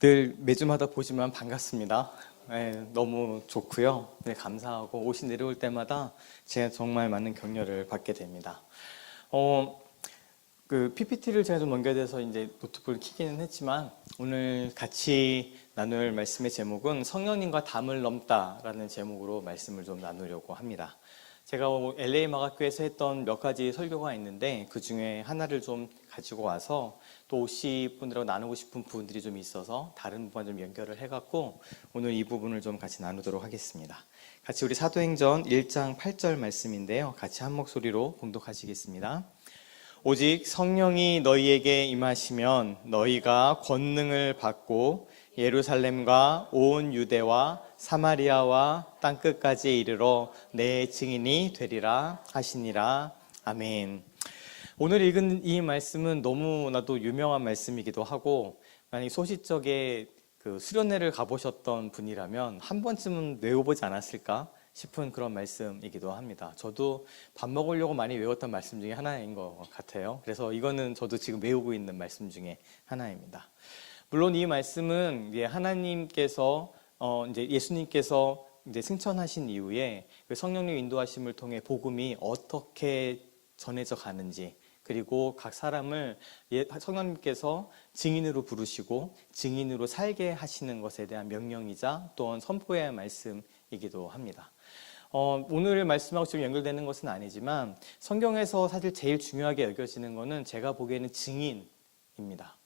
늘 매주마다 보지만 반갑습니다. 네, 너무 좋고요. 네, 감사하고 옷이 내려올 때마다 제가 정말 많은 격려를 받게 됩니다. 그 PPT를 제가 좀 넘겨야 돼서 이제 노트북을 켜기는 했지만 오늘 같이 나눌 말씀의 제목은 성령님과 담을 넘다라는 제목으로 말씀을 좀 나누려고 합니다. 제가 LA 마가교에서 했던 몇 가지 설교가 있는데 그 중에 하나를 좀 가지고 와서 또 오씨 분들하고 나누고 싶은 부분들이 좀 있어서 다른 부분과 좀 연결을 해갖고 오늘 이 부분을 좀 같이 나누도록 하겠습니다. 같이 우리 사도행전 1장 8절 말씀인데요. 같이 한 목소리로 봉독하시겠습니다. 오직 성령이 너희에게 임하시면 너희가 권능을 받고 예루살렘과 온 유대와 사마리아와 땅끝까지 이르러 내 증인이 되리라 하시니라. 아멘. 오늘 읽은 이 말씀은 너무나도 유명한 말씀이기도 하고 만약 소시적에 그 수련회를 가보셨던 분이라면 한 번쯤은 외워보지 않았을까 싶은 그런 말씀이기도 합니다. 저도 밥 먹으려고 많이 외웠던 말씀 중에 하나인 것 같아요. 그래서 이거는 저도 지금 외우고 있는 말씀 중에 하나입니다. 물론 이 말씀은 하나님께서 이제 예수님께서 이제 승천하신 이후에 그 성령님 인도하심을 통해 복음이 어떻게 전해져 가는지, 그리고 각 사람을 성령님께서 증인으로 부르시고 증인으로 살게 하시는 것에 대한 명령이자 또한 선포해야 할 말씀이기도 합니다. 오늘 말씀하고 좀 연결되는 것은 아니지만 성경에서 사실 제일 중요하게 여겨지는 것은 제가 보기에는 증인입니다.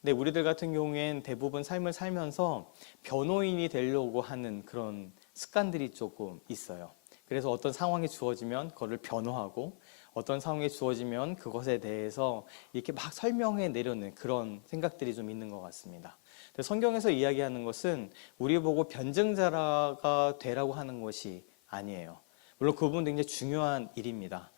근데 우리들 같은 경우엔 대부분 삶을 살면서 변호인이 되려고 하는 그런 습관들이 조금 있어요. 그래서 어떤 상황이 주어지면 그거를 변호하고 어떤 상황이 주어지면 그것에 대해서 이렇게 막 설명해 내려는 그런 생각들이 좀 있는 것 같습니다. 성경에서 이야기하는 것은 우리 보고 변증자가 되라고 하는 것이 아니에요. 물론 그 부분은 굉장히 중요한 일입니다.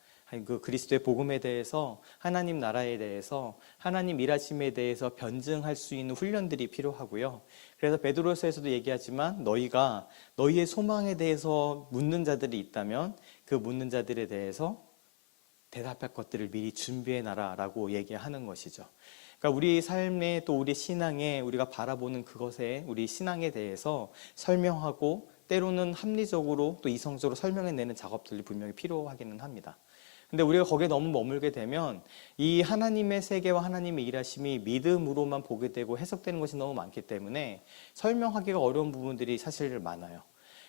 그 그리스도의 복음에 대해서, 하나님 나라에 대해서, 하나님 일하심에 대해서 변증할 수 있는 훈련들이 필요하고요. 그래서 베드로서에서도 얘기하지만 너희가 너희의 소망에 대해서 묻는 자들이 있다면 그 묻는 자들에 대해서 대답할 것들을 미리 준비해 놔라라고 얘기하는 것이죠. 그러니까 우리 삶에 또 우리 신앙에 우리가 바라보는 그것에 우리 신앙에 대해서 설명하고 때로는 합리적으로 또 이성적으로 설명해내는 작업들이 분명히 필요하기는 합니다. 근데 우리가 거기에 너무 머물게 되면 이 하나님의 세계와 하나님의 일하심이 믿음으로만 보게 되고 해석되는 것이 너무 많기 때문에 설명하기가 어려운 부분들이 사실 많아요.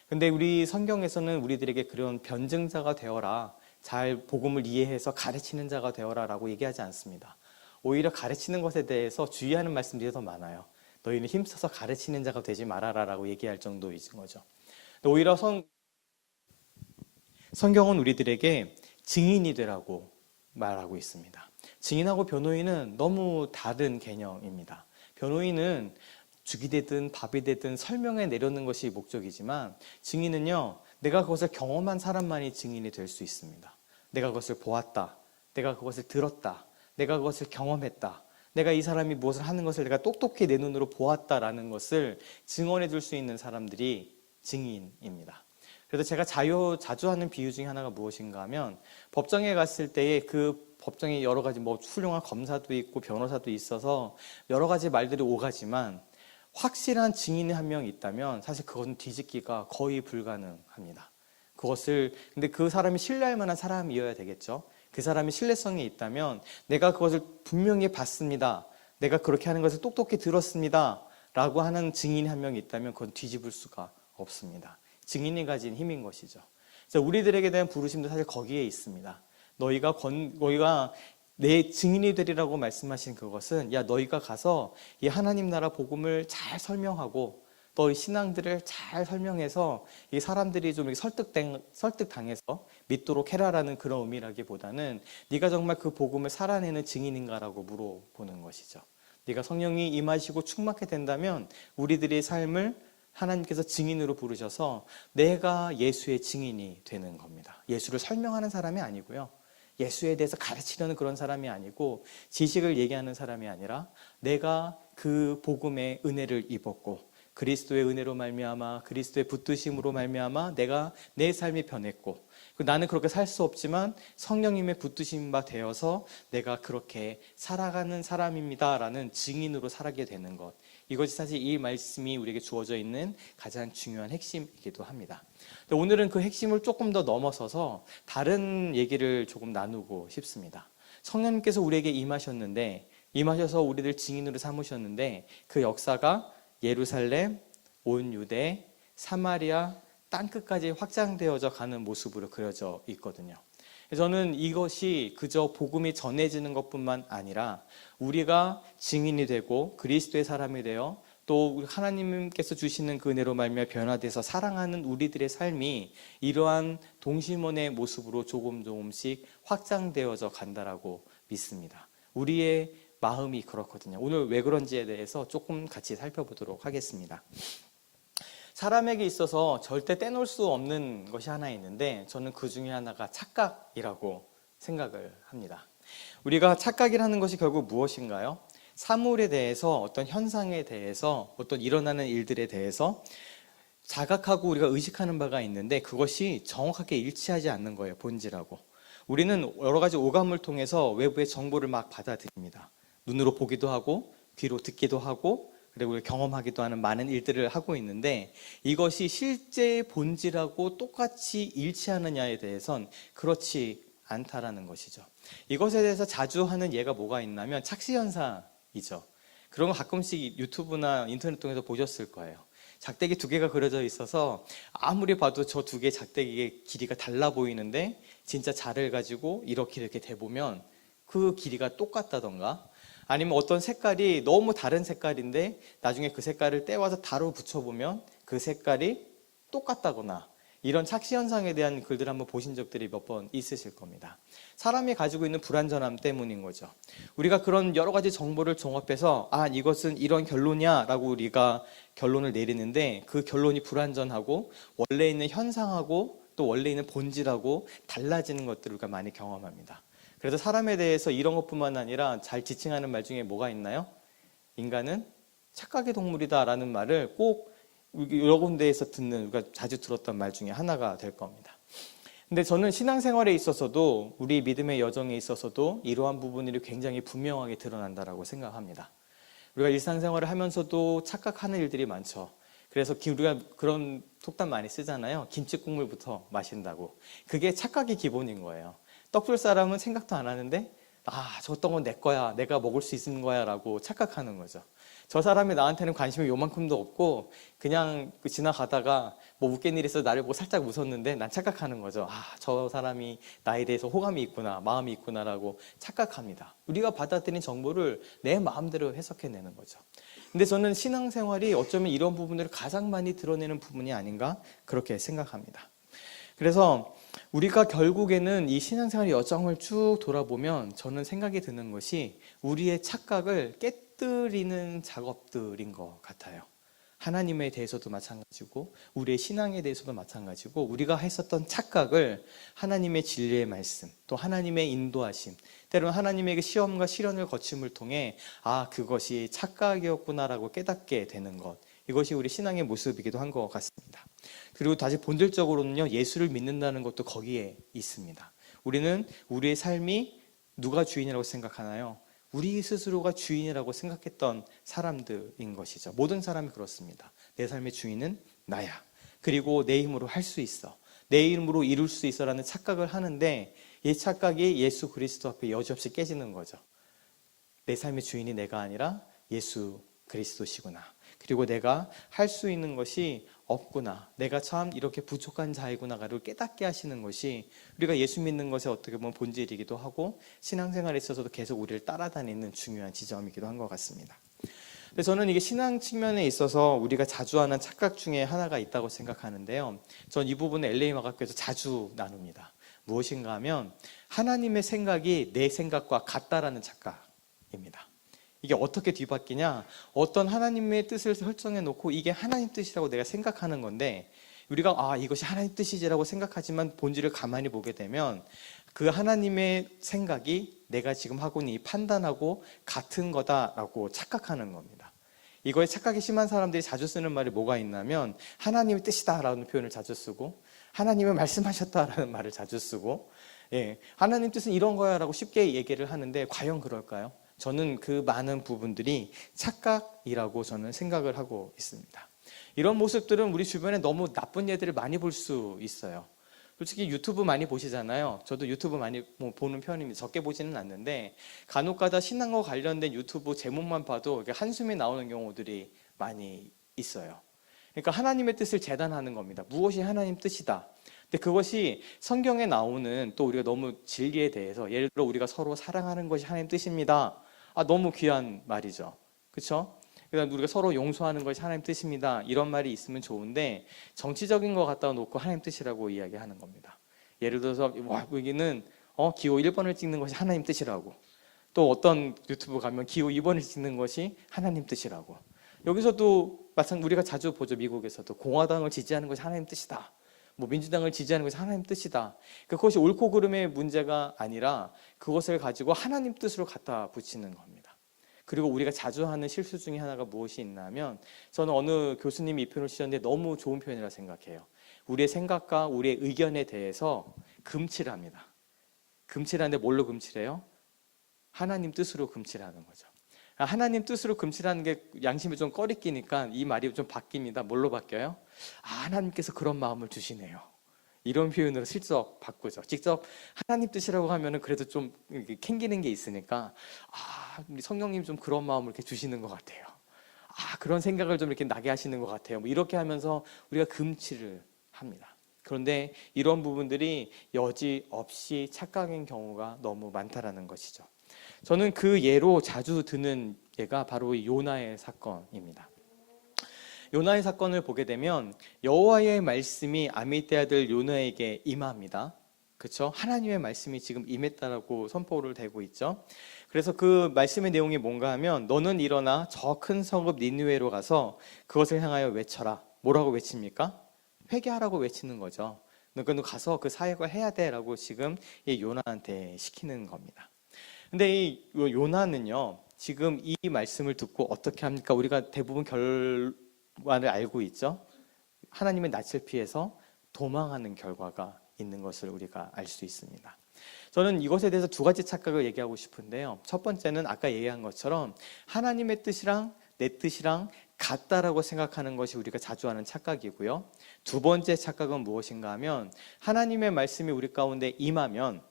근데 우리 성경에서는 우리들에게 그런 변증자가 되어라, 잘 복음을 이해해서 가르치는 자가 되어라 라고 얘기하지 않습니다. 오히려 가르치는 것에 대해서 주의하는 말씀들이 더 많아요. 너희는 힘써서 가르치는 자가 되지 말아라 라고 얘기할 정도인 거죠. 오히려 성경은 우리들에게 증인이 되라고 말하고 있습니다. 증인하고 변호인은 너무 다른 개념입니다. 변호인은 죽이 되든 밥이 되든 설명해 내려는 것이 목적이지만 증인은요, 내가 그것을 경험한 사람만이 증인이 될 수 있습니다. 내가 그것을 보았다, 내가 그것을 들었다, 내가 그것을 경험했다, 내가 이 사람이 무엇을 하는 것을 내가 똑똑히 내 눈으로 보았다라는 것을 증언해 줄 수 있는 사람들이 증인입니다. 그래서 제가 자주 하는 비유 중에 하나가 무엇인가 하면 법정에 갔을 때에 그 법정에 여러 가지 훌륭한 검사도 있고 변호사도 있어서 여러 가지 말들이 오가지만 확실한 증인이 한 명 있다면 사실 그것은 뒤집기가 거의 불가능합니다. 근데 그 사람이 신뢰할 만한 사람이어야 되겠죠. 그 사람이 신뢰성이 있다면 내가 그것을 분명히 봤습니다, 내가 그렇게 하는 것을 똑똑히 들었습니다 라고 하는 증인이 한 명 있다면 그건 뒤집을 수가 없습니다. 증인이 가진 힘인 것이죠. 그래서 우리들에게 대한 부르심도 사실 거기에 있습니다. 너희가 내 증인이 되리라고 말씀하신 그것은, 야, 너희가 가서 이 하나님 나라 복음을 잘 설명하고 너희 신앙들을 잘 설명해서 이 사람들이 좀 설득당해서 믿도록 해라라는 그런 의미라기보다는 네가 정말 그 복음을 살아내는 증인인가라고 물어보는 것이죠. 네가 성령이 임하시고 충만하게 된다면 우리들의 삶을 하나님께서 증인으로 부르셔서 내가 예수의 증인이 되는 겁니다. 예수를 설명하는 사람이 아니고요, 예수에 대해서 가르치려는 그런 사람이 아니고 지식을 얘기하는 사람이 아니라 내가 그 복음의 은혜를 입었고 그리스도의 은혜로 말미암아 그리스도의 붙드심으로 말미암아 내가 내 삶이 변했고 나는 그렇게 살 수 없지만 성령님의 붙드심 바 되어서 내가 그렇게 살아가는 사람입니다라는 증인으로 살아가게 되는 것, 이것이 사실 이 말씀이 우리에게 주어져 있는 가장 중요한 핵심이기도 합니다. 오늘은 그 핵심을 조금 더 넘어서서 다른 얘기를 조금 나누고 싶습니다. 성령님께서 우리에게 임하셔서 우리들 증인으로 삼으셨는데 그 역사가 예루살렘, 온 유대, 사마리아, 땅끝까지 확장되어져 가는 모습으로 그려져 있거든요. 저는 이것이 그저 복음이 전해지는 것뿐만 아니라 우리가 증인이 되고 그리스도의 사람이 되어 또 하나님께서 주시는 그 은혜로 말미암아 변화돼서 사랑하는 우리들의 삶이 이러한 동심원의 모습으로 조금씩 확장되어져 간다라고 믿습니다. 우리의 마음이 그렇거든요. 오늘 왜 그런지에 대해서 조금 같이 살펴보도록 하겠습니다. 사람에게 있어서 절대 떼놓을 수 없는 것이 하나 있는데 저는 그 중에 하나가 착각이라고 생각을 합니다. 우리가 착각이라는 것이 결국 무엇인가요? 사물에 대해서, 어떤 현상에 대해서, 어떤 일어나는 일들에 대해서 자각하고 우리가 의식하는 바가 있는데 그것이 정확하게 일치하지 않는 거예요. 본질하고. 우리는 여러 가지 오감을 통해서 외부의 정보를 막 받아들입니다. 눈으로 보기도 하고 귀로 듣기도 하고 그리고 경험하기도 하는 많은 일들을 하고 있는데 이것이 실제 본질하고 똑같이 일치하느냐에 대해선 그렇지 않다라는 것이죠. 이것에 대해서 자주 하는 예가 뭐가 있냐면 착시현상이죠. 그런 거 가끔씩 유튜브나 인터넷 통해서 보셨을 거예요. 작대기 두 개가 그려져 있어서 아무리 봐도 저 두 개의 작대기의 길이가 달라 보이는데 진짜 자를 가지고 이렇게 대보면 그 길이가 똑같다던가 아니면 어떤 색깔이 너무 다른 색깔인데 나중에 그 색깔을 떼와서 다루 붙여보면 그 색깔이 똑같다거나 이런 착시현상에 대한 글들을 한번 보신 적들이 몇 번 있으실 겁니다. 사람이 가지고 있는 불완전함 때문인 거죠. 우리가 그런 여러 가지 정보를 종합해서 이것은 이런 결론이야 라고 우리가 결론을 내리는데 그 결론이 불완전하고 원래 있는 현상하고 또 원래 있는 본질하고 달라지는 것들을 우리가 많이 경험합니다. 그래서 사람에 대해서 이런 것뿐만 아니라 잘 지칭하는 말 중에 뭐가 있나요? 인간은 착각의 동물이다라는 말을 꼭 여러 군데에서 듣는 우리가 자주 들었던 말 중에 하나가 될 겁니다. 근데 저는 신앙생활에 있어서도 우리 믿음의 여정에 있어서도 이러한 부분이 굉장히 분명하게 드러난다라고 생각합니다. 우리가 일상생활을 하면서도 착각하는 일들이 많죠. 그래서 우리가 그런 속담 많이 쓰잖아요. 김치국물부터 마신다고. 그게 착각의 기본인 거예요. 떡줄 사람은 생각도 안 하는데 저 떡은 내 거야, 내가 먹을 수 있는 거야 라고 착각하는 거죠. 저 사람이 나한테는 관심이 요만큼도 없고 그냥 지나가다가 뭐 웃긴 일이 있어서 나를 보고 살짝 웃었는데 난 착각하는 거죠. 저 사람이 나에 대해서 호감이 있구나, 마음이 있구나 라고 착각합니다. 우리가 받아들인 정보를 내 마음대로 해석해내는 거죠. 근데 저는 신앙생활이 어쩌면 이런 부분들을 가장 많이 드러내는 부분이 아닌가 그렇게 생각합니다. 그래서 우리가 결국에는 이 신앙생활의 여정을 쭉 돌아보면 저는 생각이 드는 것이 우리의 착각을 깨뜨리는 작업들인 것 같아요. 하나님에 대해서도 마찬가지고 우리의 신앙에 대해서도 마찬가지고 우리가 했었던 착각을 하나님의 진리의 말씀 또 하나님의 인도하심 때로는 하나님의 시험과 시련을 거침을 통해 그것이 착각이었구나라고 깨닫게 되는 것 이것이 우리 신앙의 모습이기도 한 것 같습니다. 그리고 다시 본질적으로는요 예수를 믿는다는 것도 거기에 있습니다. 우리는 우리의 삶이 누가 주인이라고 생각하나요? 우리 스스로가 주인이라고 생각했던 사람들인 것이죠. 모든 사람이 그렇습니다. 내 삶의 주인은 나야. 그리고 내 힘으로 할 수 있어. 내 힘으로 이룰 수 있어라는 착각을 하는데 이 착각이 예수 그리스도 앞에 여지없이 깨지는 거죠. 내 삶의 주인이 내가 아니라 예수 그리스도시구나. 그리고 내가 할 수 있는 것이 없구나. 내가 참 이렇게 부족한 자이구나를 깨닫게 하시는 것이 우리가 예수 믿는 것에 어떻게 보면 본질이기도 하고 신앙생활에 있어서도 계속 우리를 따라다니는 중요한 지점이기도 한 것 같습니다. 근데 저는 이게 신앙 측면에 있어서 우리가 자주 하는 착각 중에 하나가 있다고 생각하는데요. 전 이 부분을 LA 마가교에서 자주 나눕니다. 무엇인가 하면 하나님의 생각이 내 생각과 같다라는 착각입니다. 이게 어떻게 뒤바뀌냐? 어떤 하나님의 뜻을 설정해 놓고 이게 하나님 뜻이라고 내가 생각하는 건데 우리가 이것이 하나님 뜻이지라고 생각하지만 본질을 가만히 보게 되면 그 하나님의 생각이 내가 지금 하고 있는 이 판단하고 같은 거다라고 착각하는 겁니다. 이거에 착각이 심한 사람들이 자주 쓰는 말이 뭐가 있냐면 하나님의 뜻이다라는 표현을 자주 쓰고 하나님이 말씀하셨다라는 말을 자주 쓰고 하나님 뜻은 이런 거야 라고 쉽게 얘기를 하는데 과연 그럴까요? 저는 그 많은 부분들이 착각이라고 저는 생각을 하고 있습니다. 이런 모습들은 우리 주변에 너무 나쁜 예들을 많이 볼 수 있어요. 솔직히 유튜브 많이 보시잖아요. 저도 유튜브 많이 보는 편입니다. 적게 보지는 않는데 간혹가다 신앙과 관련된 유튜브 제목만 봐도 한숨이 나오는 경우들이 많이 있어요. 그러니까 하나님의 뜻을 재단하는 겁니다. 무엇이 하나님 뜻이다. 근데 그것이 성경에 나오는 또 우리가 너무 진리에 대해서 예를 들어 우리가 서로 사랑하는 것이 하나님 뜻입니다. 너무 귀한 말이죠. 그렇죠? 그다음 우리가 서로 용서하는 것이 하나님 뜻입니다. 이런 말이 있으면 좋은데 정치적인 거 갖다 놓고 하나님 뜻이라고 이야기하는 겁니다. 예를 들어서 여기는 기호 1번을 찍는 것이 하나님 뜻이라고, 또 어떤 유튜브 가면 기호 2번을 찍는 것이 하나님 뜻이라고. 여기서도 마찬가지 우리가 자주 보죠. 미국에서도 공화당을 지지하는 것이 하나님 뜻이다. 민주당을 지지하는 것이 하나님 뜻이다. 그것이 옳고 그름의 문제가 아니라 그것을 가지고 하나님 뜻으로 갖다 붙이는 겁니다. 그리고 우리가 자주 하는 실수 중에 하나가 무엇이 있냐면 저는 어느 교수님이 이 표현을 쓰셨는데 너무 좋은 표현이라 생각해요. 우리의 생각과 우리의 의견에 대해서 금칠합니다. 금칠하는데 뭘로 금칠해요? 하나님 뜻으로 금칠하는 거죠. 하나님 뜻으로 금칠하는 게 양심이 좀 꺼리끼니까 이 말이 좀 바뀝니다. 뭘로 바뀌어요? 하나님께서 그런 마음을 주시네요. 이런 표현으로 슬쩍 바꾸죠. 직접 하나님 뜻이라고 하면은 그래도 좀 캥기는 게 있으니까 우리 성령님 좀 그런 마음을 이렇게 주시는 것 같아요. 그런 생각을 좀 이렇게 나게 하시는 것 같아요. 이렇게 하면서 우리가 금칠을 합니다. 그런데 이런 부분들이 여지없이 착각인 경우가 너무 많다라는 것이죠. 저는 그 예로 자주 드는 예가 바로 이 요나의 사건입니다. 요나의 사건을 보게 되면 여호와의 말씀이 아미떼 아들 요나에게 임합니다. 그렇죠? 하나님의 말씀이 지금 임했다라고 선포를 되고 있죠. 그래서 그 말씀의 내용이 뭔가 하면 너는 일어나 저 큰 성읍 니느웨로 가서 그것을 향하여 외쳐라. 뭐라고 외칩니까? 회개하라고 외치는 거죠. 너는 가서 그 사역을 해야 돼라고 지금 이 요나한테 시키는 겁니다. 근데 이 요나는요, 지금 이 말씀을 듣고 어떻게 합니까? 우리가 대부분 결과를 알고 있죠. 하나님의 낯을 피해서 도망하는 결과가 있는 것을 우리가 알 수 있습니다. 저는 이것에 대해서 두 가지 착각을 얘기하고 싶은데요. 첫 번째는 아까 얘기한 것처럼 하나님의 뜻이랑 내 뜻이랑 같다라고 생각하는 것이 우리가 자주 하는 착각이고요. 두 번째 착각은 무엇인가 하면 하나님의 말씀이 우리 가운데 임하면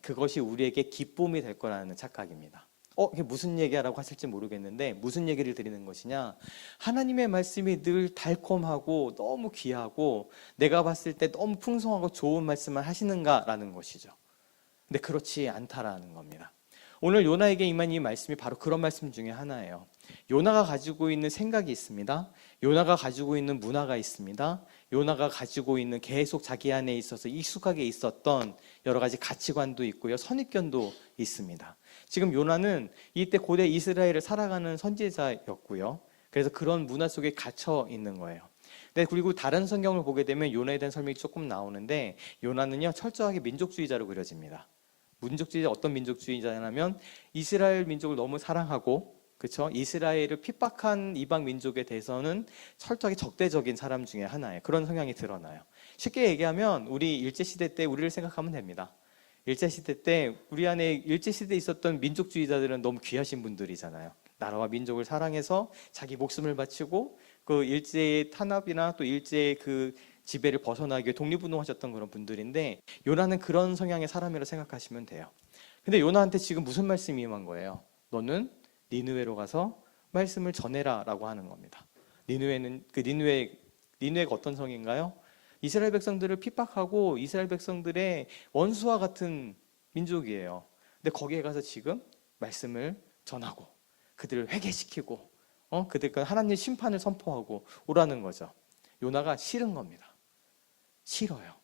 그것이 우리에게 기쁨이 될 거라는 착각입니다. 이게 무슨 얘기라고 하실지 모르겠는데 무슨 얘기를 드리는 것이냐, 하나님의 말씀이 늘 달콤하고 너무 귀하고 내가 봤을 때 너무 풍성하고 좋은 말씀을 하시는가라는 것이죠. 근데 그렇지 않다라는 겁니다. 오늘 요나에게 임한 이 말씀이 바로 그런 말씀 중에 하나예요. 요나가 가지고 있는 생각이 있습니다. 요나가 가지고 있는 문화가 있습니다. 요나가 가지고 있는 계속 자기 안에 있어서 익숙하게 있었던 여러 가지 가치관도 있고요. 선입견도 있습니다. 지금 요나는 이때 고대 이스라엘을 살아가는 선지자였고요. 그래서 그런 문화 속에 갇혀 있는 거예요. 그리고 다른 성경을 보게 되면 요나에 대한 설명이 조금 나오는데 요나는요, 철저하게 민족주의자로 그려집니다. 민족주의자, 어떤 민족주의자냐면 이스라엘 민족을 너무 사랑하고, 그렇죠? 이스라엘을 핍박한 이방 민족에 대해서는 철저하게 적대적인 사람 중에 하나예요. 그런 성향이 드러나요. 쉽게 얘기하면 우리 일제시대 때 우리를 생각하면 됩니다. 일제시대 때 우리 안에 일제시대에 있었던 민족주의자들은 너무 귀하신 분들이잖아요. 나라와 민족을 사랑해서 자기 목숨을 바치고 그 일제의 탄압이나 또 일제의 그 지배를 벗어나기 위해 독립운동하셨던 그런 분들인데 요나는 그런 성향의 사람이라고 생각하시면 돼요. 근데 요나한테 지금 무슨 말씀이 임한 거예요? 너는 니느웨로 가서 말씀을 전해라라고 하는 겁니다. 니느웨가 어떤 성인가요? 이스라엘 백성들을 핍박하고 이스라엘 백성들의 원수와 같은 민족이에요. 근데 거기에 가서 지금 말씀을 전하고 그들을 회개시키고 그들과 하나님의 심판을 선포하고 오라는 거죠. 요나가 싫은 겁니다. 싫어요.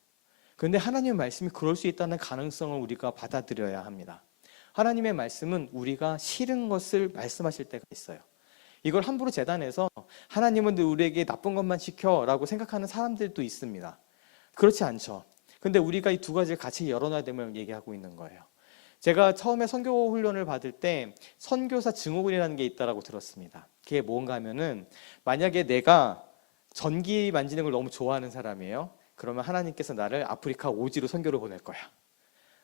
그런데 하나님의 말씀이 그럴 수 있다는 가능성을 우리가 받아들여야 합니다. 하나님의 말씀은 우리가 싫은 것을 말씀하실 때가 있어요. 이걸 함부로 재단해서 하나님은 우리에게 나쁜 것만 시켜라고 생각하는 사람들도 있습니다. 그렇지 않죠. 근데 우리가 이 두 가지를 같이 열어놔야 되면 얘기하고 있는 거예요. 제가 처음에 선교 훈련을 받을 때 선교사 증후군이라는 게 있다고 들었습니다. 그게 뭔가 하면은 만약에 내가 전기 만지는 걸 너무 좋아하는 사람이에요. 그러면 하나님께서 나를 아프리카 오지로 선교를 보낼 거야.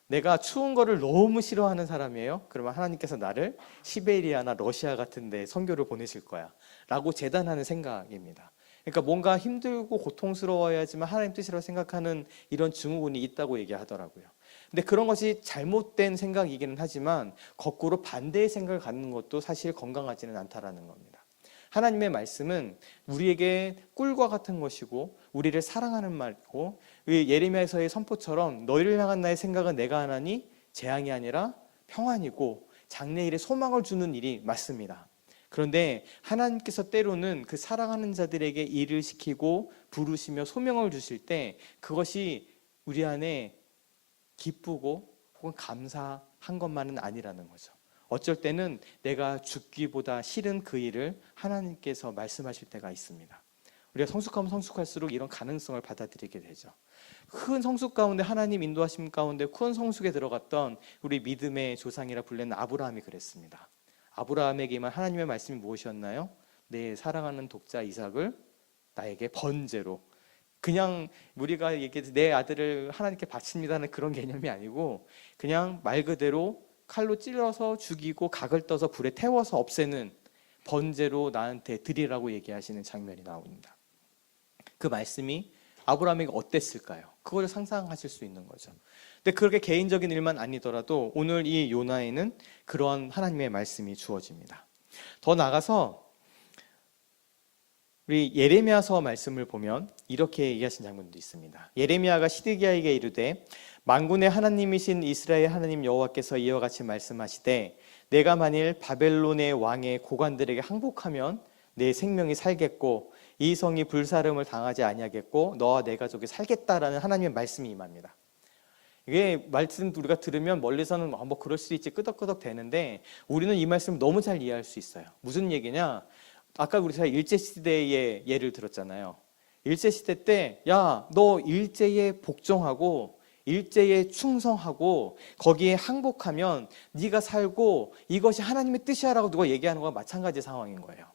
내가 추운 거를 너무 싫어하는 사람이에요. 그러면 하나님께서 나를 시베리아나 러시아 같은 데 선교를 보내실 거야 라고 재단하는 생각입니다. 그러니까 뭔가 힘들고 고통스러워야지만 하나님 뜻이라고 생각하는 이런 증후군이 있다고 얘기하더라고요. 근데 그런 것이 잘못된 생각이기는 하지만 거꾸로 반대의 생각을 갖는 것도 사실 건강하지는 않다라는 겁니다. 하나님의 말씀은 우리에게 꿀과 같은 것이고 우리를 사랑하는 말이고 예레미야서의 선포처럼 너희를 향한 나의 생각은 내가 하나니 재앙이 아니라 평안이고 장래일에 소망을 주는 일이 맞습니다. 그런데 하나님께서 때로는 그 사랑하는 자들에게 일을 시키고 부르시며 소명을 주실 때 그것이 우리 안에 기쁘고 혹은 감사한 것만은 아니라는 거죠. 어쩔 때는 내가 죽기보다 싫은 그 일을 하나님께서 말씀하실 때가 있습니다. 우리가 성숙하면 성숙할수록 이런 가능성을 받아들이게 되죠. 큰 성숙 가운데 하나님 인도하심 가운데 큰 성숙에 들어갔던 우리 믿음의 조상이라 불리는 아브라함이 그랬습니다. 아브라함에게만 하나님의 말씀이 무엇이었나요? 내 사랑하는 독자 이삭을 나에게 번제로, 그냥 우리가 얘기해서 내 아들을 하나님께 바칩니다는 그런 개념이 아니고 그냥 말 그대로 칼로 찔러서 죽이고 각을 떠서 불에 태워서 없애는 번제로 나한테 드리라고 얘기하시는 장면이 나옵니다. 그 말씀이 아브라함에게 어땠을까요? 그걸 상상하실 수 있는 거죠. 근데 그렇게 개인적인 일만 아니더라도 오늘 이 요나에는 그런 하나님의 말씀이 주어집니다. 더 나아가서 우리 예레미야서 말씀을 보면 이렇게 얘기하신 장면도 있습니다. 예레미야가 시드기야에게 이르되 만군의 하나님이신 이스라엘 하나님 여호와께서 이와 같이 말씀하시되 내가 만일 바벨론의 왕의 고관들에게 항복하면 내 생명이 살겠고 이 성이 불사름을 당하지 아니하겠고 너와 내 가족이 살겠다라는 하나님의 말씀이 임합니다. 이게 말씀 우리가 들으면 멀리서는 뭐 그럴 수 있지 끄덕끄덕 되는데 우리는 이 말씀을 너무 잘 이해할 수 있어요. 무슨 얘기냐? 아까 우리가 일제시대의 예를 들었잖아요. 일제시대 때 야, 너 일제에 복종하고 일제에 충성하고 거기에 항복하면 네가 살고 이것이 하나님의 뜻이야라고 누가 얘기하는 거와 마찬가지 상황인 거예요.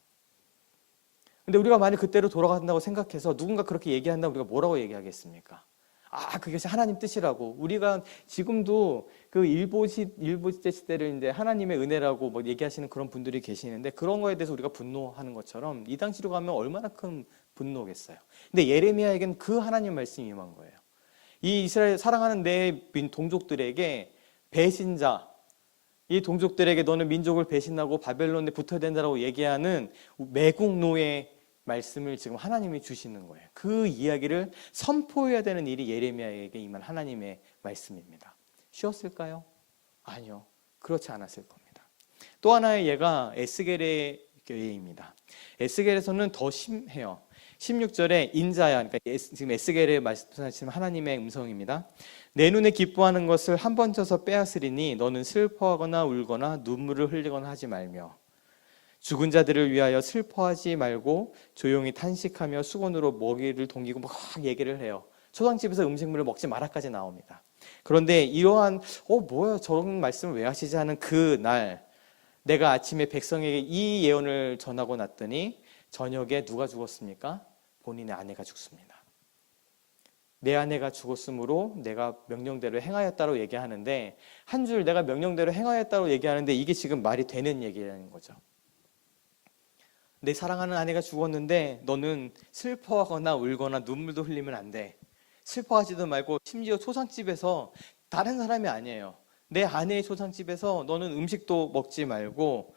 근데 우리가 만약 그때로 돌아간다고 생각해서 누군가 그렇게 얘기한다면 우리가 뭐라고 얘기하겠습니까? 아, 그것이 하나님 뜻이라고. 우리가 지금도 그 일보시대 시대를 이제 하나님의 은혜라고 뭐 얘기하시는 그런 분들이 계시는데 그런 거에 대해서 우리가 분노하는 것처럼 이 당시로 가면 얼마나 큰 분노겠어요. 근데 예레미야에겐 그 하나님 말씀이 임한 거예요. 이 이스라엘 사랑하는 내 동족들에게 배신자, 이 동족들에게 너는 민족을 배신하고 바벨론에 붙어야 된다고 얘기하는 매국노의 말씀을 지금 하나님이 주시는 거예요. 그 이야기를 선포해야 되는 일이 예레미야에게 임한 하나님의 말씀입니다. 쉬웠을까요? 아니요. 그렇지 않았을 겁니다. 또 하나의 예가 에스겔의 예입니다. 에스겔에서는 더 심해요. 16절에 인자야, 그러니까 지금 에스겔에 말씀하시는 하나님의 음성입니다. 내 눈에 기뻐하는 것을 한 번 쳐서 빼앗으리니 너는 슬퍼하거나 울거나 눈물을 흘리거나 하지 말며 죽은 자들을 위하여 슬퍼하지 말고 조용히 탄식하며 수건으로 먹이를 동이고 막 얘기를 해요. 초상집에서 음식물을 먹지 마라까지 나옵니다. 그런데 이러한 뭐야 저런 말씀을 왜 하시지 하는 그 날 내가 아침에 백성에게 이 예언을 전하고 났더니 저녁에 누가 죽었습니까? 본인의 아내가 죽습니다. 내 아내가 죽었으므로 내가 명령대로 행하였다고 얘기하는데 한 줄 내가 명령대로 행하였다고 얘기하는데 이게 지금 말이 되는 얘기라는 거죠. 내 사랑하는 아내가 죽었는데 너는 슬퍼하거나 울거나 눈물도 흘리면 안 돼. 슬퍼하지도 말고 심지어 초상집에서 다른 사람이 아니에요. 내 아내의 초상집에서 너는 음식도 먹지 말고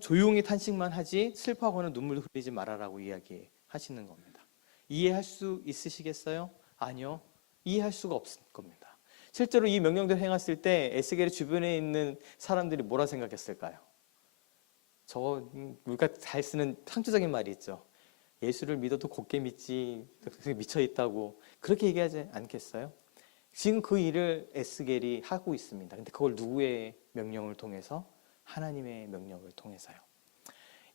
조용히 탄식만 하지 슬퍼하거나 눈물도 흘리지 말아라고 이야기하시는 겁니다. 이해할 수 있으시겠어요? 아니요. 이해할 수가 없을 겁니다. 실제로 이 명령대로 행했을 때 에스겔의 주변에 있는 사람들이 뭐라 생각했을까요? 우리가 잘 쓰는 상투적인 말이 있죠. 예수를 믿어도 곱게 믿지 미쳐 있다고 그렇게 얘기하지 않겠어요? 지금 그 일을 에스겔이 하고 있습니다. 근데 그걸 누구의 명령을 통해서? 하나님의 명령을 통해서요.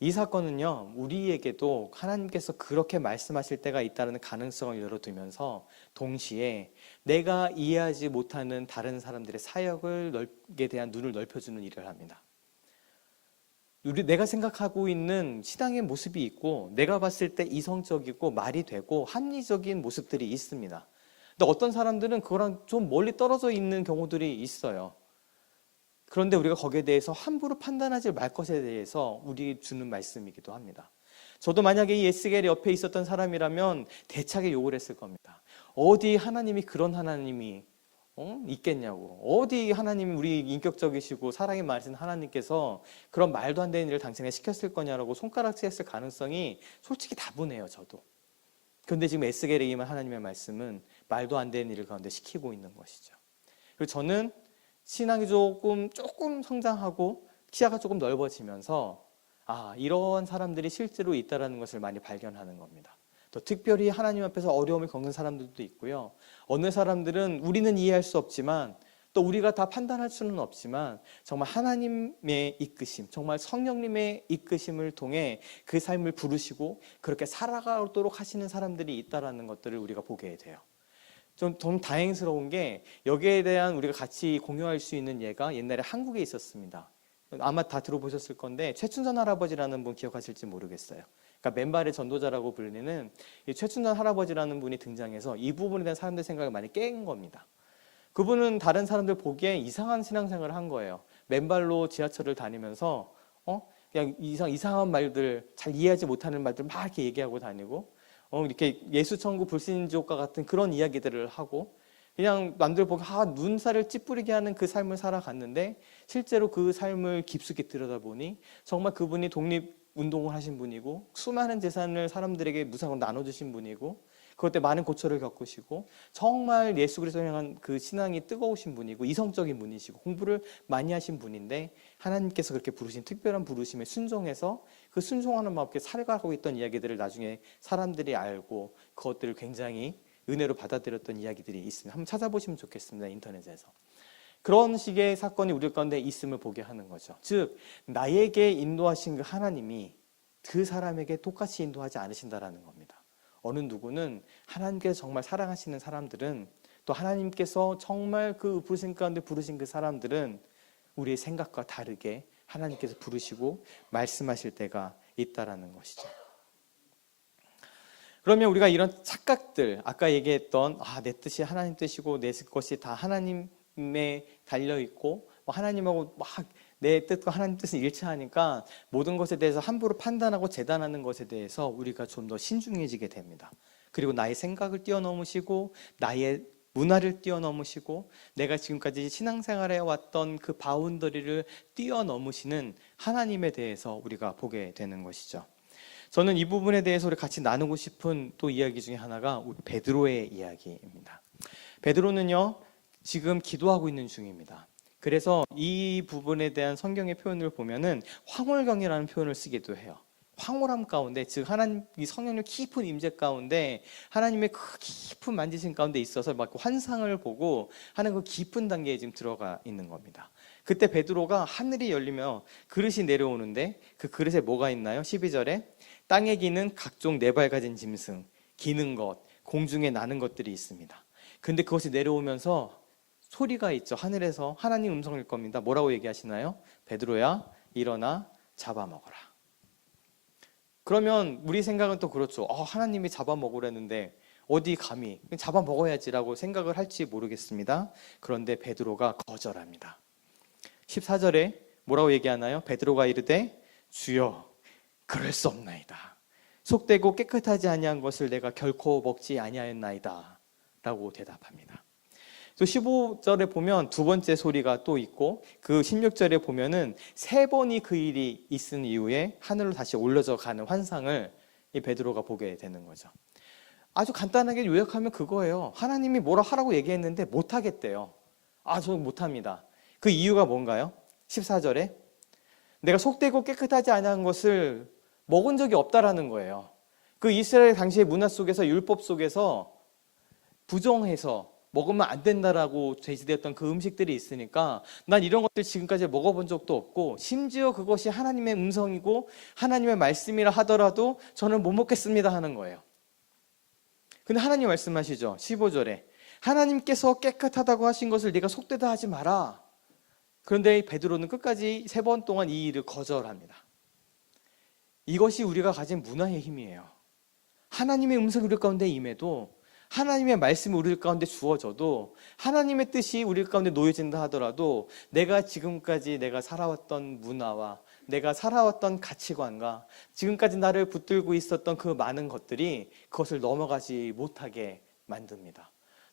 이 사건은요, 우리에게도 하나님께서 그렇게 말씀하실 때가 있다는 가능성을 열어두면서 동시에 내가 이해하지 못하는 다른 사람들의 사역에 대한 눈을 넓혀주는 일을 합니다. 내가 생각하고 있는 신앙의 모습이 있고 내가 봤을 때 이성적이고 말이 되고 합리적인 모습들이 있습니다. 근데 어떤 사람들은 그거랑 좀 멀리 떨어져 있는 경우들이 있어요. 그런데 우리가 거기에 대해서 함부로 판단하지 말 것에 대해서 우리 주는 말씀이기도 합니다. 저도 만약에 이 에스겔 옆에 있었던 사람이라면 대차게 욕을 했을 겁니다. 어디 하나님이 그런 하나님이 있겠냐고. 어디 하나님이 우리 인격적이시고 사랑이 많으신 하나님께서 그런 말도 안 되는 일을 당신에게 시켰을 거냐라고 손가락질했을 가능성이 솔직히 다분해요. 저도. 그런데 지금 에스겔에 임한 하나님의 말씀은 말도 안 되는 일을 가운데 시키고 있는 것이죠. 그리고 저는 신앙이 조금 성장하고 시야가 조금 넓어지면서 이런 사람들이 실제로 있다는 것을 많이 발견하는 겁니다. 또 특별히 하나님 앞에서 어려움을 겪는 사람들도 있고요. 어느 사람들은 우리는 이해할 수 없지만 또 우리가 다 판단할 수는 없지만 정말 하나님의 이끄심, 정말 성령님의 이끄심을 통해 그 삶을 부르시고 그렇게 살아가도록 하시는 사람들이 있다는 것들을 우리가 보게 돼요. 좀 다행스러운 게 여기에 대한 우리가 같이 공유할 수 있는 예가 옛날에 한국에 있었습니다. 아마 다 들어보셨을 건데 최춘선 할아버지라는 분 기억하실지 모르겠어요. 그러니까 맨발의 전도자라고 불리는 이 최춘선 할아버지라는 분이 등장해서 이 부분에 대한 사람들 생각을 많이 깬 겁니다. 그분은 다른 사람들 보기에 이상한 신앙생활을 한 거예요. 맨발로 지하철을 다니면서 그냥 이상한 말들, 잘 이해하지 못하는 말들 막 이렇게 얘기하고 다니고 이렇게 예수천국 불신지옥과 같은 그런 이야기들을 하고 그냥 남들 보기 눈살을 찌푸리게 하는 그 삶을 살아갔는데 실제로 그 삶을 깊숙이 들여다보니 정말 그분이 독립운동을 하신 분이고 수많은 재산을 사람들에게 무상으로 나눠주신 분이고 그것 때문에 많은 고초를 겪으시고 정말 예수 그리스도를 향한 그 신앙이 뜨거우신 분이고 이성적인 분이시고 공부를 많이 하신 분인데 하나님께서 그렇게 부르신 특별한 부르심에 순종해서 그 순종하는 마음에 살아가고 있던 이야기들을 나중에 사람들이 알고 그것들을 굉장히 은혜로 받아들였던 이야기들이 있습니다. 한번 찾아보시면 좋겠습니다. 인터넷에서. 그런 식의 사건이 우리 가운데 있음을 보게 하는 거죠. 즉 나에게 인도하신 그 하나님이 그 사람에게 똑같이 인도하지 않으신다라는 겁니다. 어느 누구는 하나님께서 정말 사랑하시는 사람들은 또 하나님께서 정말 그 부르신 가운데 부르신 그 사람들은 우리의 생각과 다르게 하나님께서 부르시고 말씀하실 때가 있다라는 것이죠. 그러면 우리가 이런 착각들, 아까 얘기했던 내 뜻이 하나님 뜻이고 내 것이 다 하나님에 달려있고 하나님하고 막 내 뜻과 하나님 뜻은 일치하니까 모든 것에 대해서 함부로 판단하고 재단하는 것에 대해서 우리가 좀 더 신중해지게 됩니다. 그리고 나의 생각을 뛰어넘으시고 나의 문화를 뛰어넘으시고 내가 지금까지 신앙생활해 왔던 그 바운더리를 뛰어넘으시는 하나님에 대해서 우리가 보게 되는 것이죠. 저는 이 부분에 대해서 우리 같이 나누고 싶은 또 이야기 중에 하나가 우리 베드로의 이야기입니다. 베드로는요 지금 기도하고 있는 중입니다. 그래서 이 부분에 대한 성경의 표현을 보면은 황홀경이라는 표현을 쓰기도 해요. 황홀함 가운데, 즉 하나님 이 성령의 깊은 임재 가운데 하나님의 그 깊은 만지심 가운데 있어서 막 환상을 보고 하는 그 깊은 단계에 지금 들어가 있는 겁니다. 그때 베드로가 하늘이 열리며 그릇이 내려오는데 그 그릇에 뭐가 있나요? 12절에 땅에 기는 각종 네 발 가진 짐승, 기는 것, 공중에 나는 것들이 있습니다. 근데 그것이 내려오면서 소리가 있죠. 하늘에서 하나님 음성일 겁니다. 뭐라고 얘기하시나요? 베드로야 일어나 잡아먹어라. 그러면 우리 생각은 또 그렇죠. 하나님이 잡아먹으라는데 어디 감히 잡아먹어야지라고 생각을 할지 모르겠습니다. 그런데 베드로가 거절합니다. 14절에 뭐라고 얘기하나요? 베드로가 이르되 주여 그럴 수 없나이다. 속되고 깨끗하지 아니한 것을 내가 결코 먹지 아니하였나이다 라고 대답합니다. 또 15절에 보면 두 번째 소리가 또 있고 그 16절에 보면은 세 번이 그 일이 있은 이후에 하늘로 다시 올려져 가는 환상을 이 베드로가 보게 되는 거죠. 아주 간단하게 요약하면 그거예요. 하나님이 뭐라 하라고 얘기했는데 못하겠대요. 저 못합니다. 그 이유가 뭔가요? 14절에 내가 속되고 깨끗하지 않은 것을 먹은 적이 없다라는 거예요. 그 이스라엘 당시의 문화 속에서 율법 속에서 부정해서 먹으면 안 된다라고 제시되었던 그 음식들이 있으니까 난 이런 것들 지금까지 먹어본 적도 없고 심지어 그것이 하나님의 음성이고 하나님의 말씀이라 하더라도 저는 못 먹겠습니다 하는 거예요. 근데 하나님 말씀하시죠. 15절에 하나님께서 깨끗하다고 하신 것을 네가 속되다 하지 마라. 그런데 베드로는 끝까지 3번 동안 이 일을 거절합니다. 이것이 우리가 가진 문화의 힘이에요. 하나님의 음성이 우리 가운데 임해도 하나님의 말씀이 우리 가운데 주어져도 하나님의 뜻이 우리 가운데 놓여진다 하더라도 내가 지금까지 내가 살아왔던 문화와 내가 살아왔던 가치관과 지금까지 나를 붙들고 있었던 그 많은 것들이 그것을 넘어가지 못하게 만듭니다.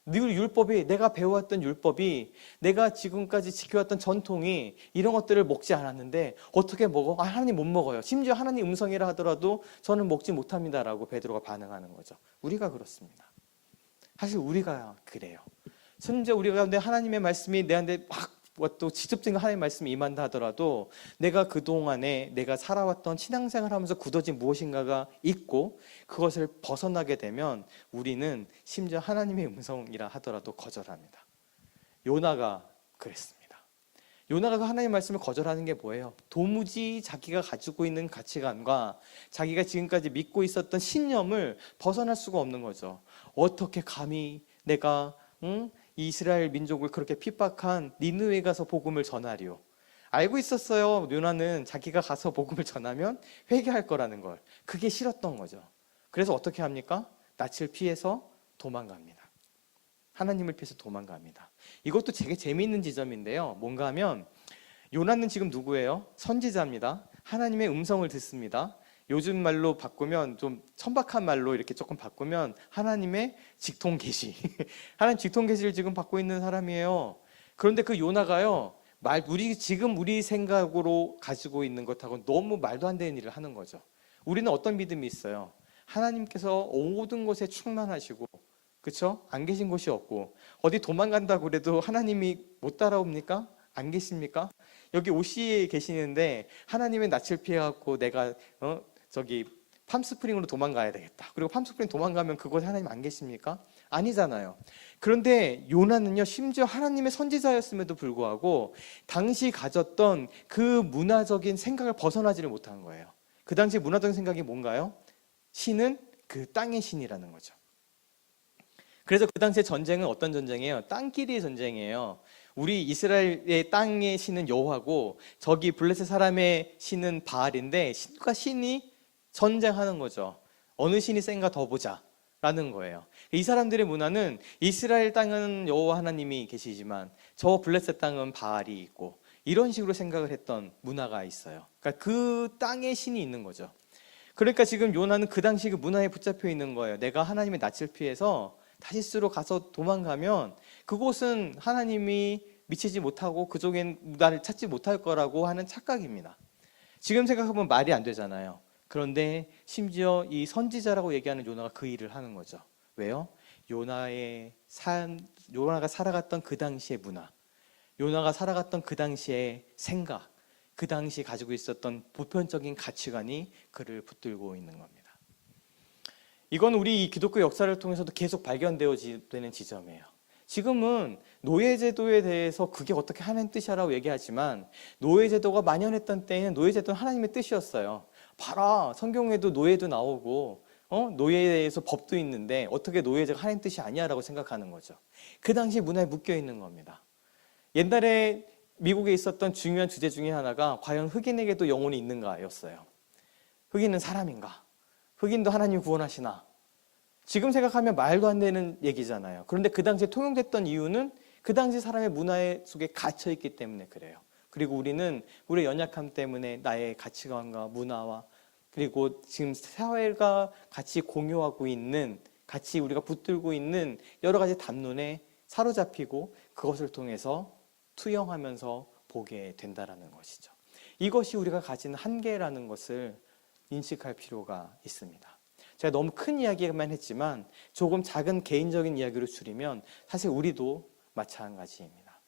늘 율법이, 내가 배워왔던 율법이, 내가 지금까지 지켜왔던 전통이 이런 것들을 먹지 않았는데 어떻게 먹어? 하나님 못 먹어요. 심지어 하나님 음성이라 하더라도 저는 먹지 못합니다라고 베드로가 반응하는 거죠. 우리가 그렇습니다. 사실 우리가 그래요. 심지어 우리 가운데 하나님의 말씀이 내한테 막 또 직접적인 하나님의 말씀이 임한다 하더라도 내가 그동안에 내가 살아왔던 신앙생활 하면서 굳어진 무엇인가가 있고 그것을 벗어나게 되면 우리는 심지어 하나님의 음성이라 하더라도 거절합니다. 요나가 그랬습니다. 요나가 그 하나님의 말씀을 거절하는 게 뭐예요? 도무지 자기가 가지고 있는 가치관과 자기가 지금까지 믿고 있었던 신념을 벗어날 수가 없는 거죠. 어떻게 감히 내가 이스라엘 민족을 그렇게 핍박한 니느웨에 가서 복음을 전하리요. 알고 있었어요. 요나는 자기가 가서 복음을 전하면 회개할 거라는 걸. 그게 싫었던 거죠. 그래서 어떻게 합니까? 낯을 피해서 도망갑니다. 하나님을 피해서 도망갑니다. 이것도 되게 재미있는 지점인데요. 뭔가 하면 요나는 지금 누구예요? 선지자입니다. 하나님의 음성을 듣습니다. 요즘 말로 바꾸면 좀 천박한 말로 이렇게 조금 바꾸면 하나님의 직통 계시. 하나님 직통 계시를 지금 받고 있는 사람이에요. 그런데 그 요나가요. 지금 우리 생각으로 가지고 있는 것하고 너무 말도 안 되는 일을 하는 거죠. 우리는 어떤 믿음이 있어요? 하나님께서 모든 것에 충만하시고 그렇죠? 안 계신 곳이 없고 어디 도망간다고 그래도 하나님이 못 따라옵니까? 안 계십니까? 여기 OC에 계시는데 하나님의 낯을 피해갖고 내가 저기 팜스프링으로 도망가야 되겠다. 그리고 팜스프링 도망가면 그곳에 하나님 안 계십니까? 아니잖아요. 그런데 요나는요, 심지어 하나님의 선지자였음에도 불구하고 당시 가졌던 그 문화적인 생각을 벗어나지를 못한 거예요. 그 당시 문화적인 생각이 뭔가요? 신은 그 땅의 신이라는 거죠. 그래서 그 당시의 전쟁은 어떤 전쟁이에요? 땅끼리의 전쟁이에요. 우리 이스라엘의 땅의 신은 여호와고 저기 블레셋 사람의 신은 바알인데 신과 신이 전쟁하는 거죠. 어느 신이 센가 더 보자 라는 거예요. 이 사람들의 문화는 이스라엘 땅은 여호와 하나님이 계시지만 저 블레셋 땅은 바알이 있고 이런 식으로 생각을 했던 문화가 있어요. 그러니까 그 땅의 신이 있는 거죠. 그러니까 지금 요나는 그 당시 그 문화에 붙잡혀 있는 거예요. 내가 하나님의 낯을 피해서 다시스로 가서 도망가면 그곳은 하나님이 미치지 못하고 그쪽엔 나를 찾지 못할 거라고 하는 착각입니다. 지금 생각하면 말이 안 되잖아요. 그런데 심지어 이 선지자라고 얘기하는 요나가 그 일을 하는 거죠. 왜요? 요나가 살아갔던 그 당시의 문화, 요나가 살아갔던 그 당시의 생각, 그 당시 가지고 있었던 보편적인 가치관이 그를 붙들고 있는 겁니다. 이건 우리 이 기독교 역사를 통해서도 계속 발견되는 지점이에요. 지금은 노예제도에 대해서 그게 어떻게 하나님 뜻이라고 얘기하지만 노예제도가 만연했던 때에는 노예제도는 하나님의 뜻이었어요. 봐라, 성경에도 노예도 나오고 노예에 대해서 법도 있는데 어떻게 노예제가 하나님 뜻이 아니야라고 생각하는 거죠. 그 당시 문화에 묶여 있는 겁니다. 옛날에 미국에 있었던 중요한 주제 중에 하나가 과연 흑인에게도 영혼이 있는가였어요. 흑인은 사람인가? 흑인도 하나님이 구원하시나? 지금 생각하면 말도 안 되는 얘기잖아요. 그런데 그 당시에 통용됐던 이유는 그 당시 사람의 문화 속에 갇혀 있기 때문에 그래요. 그리고 우리는 우리의 연약함 때문에 나의 가치관과 문화와 그리고 지금 사회가 같이 공유하고 있는 같이 우리가 붙들고 있는 여러 가지 담론에 사로잡히고 그것을 통해서 투영하면서 보게 된다라는 것이죠. 이것이 우리가 가진 한계라는 것을 인식할 필요가 있습니다. 제가 너무 큰 이야기만 했지만 조금 작은 개인적인 이야기로 줄이면 사실 우리도 마찬가지입니다.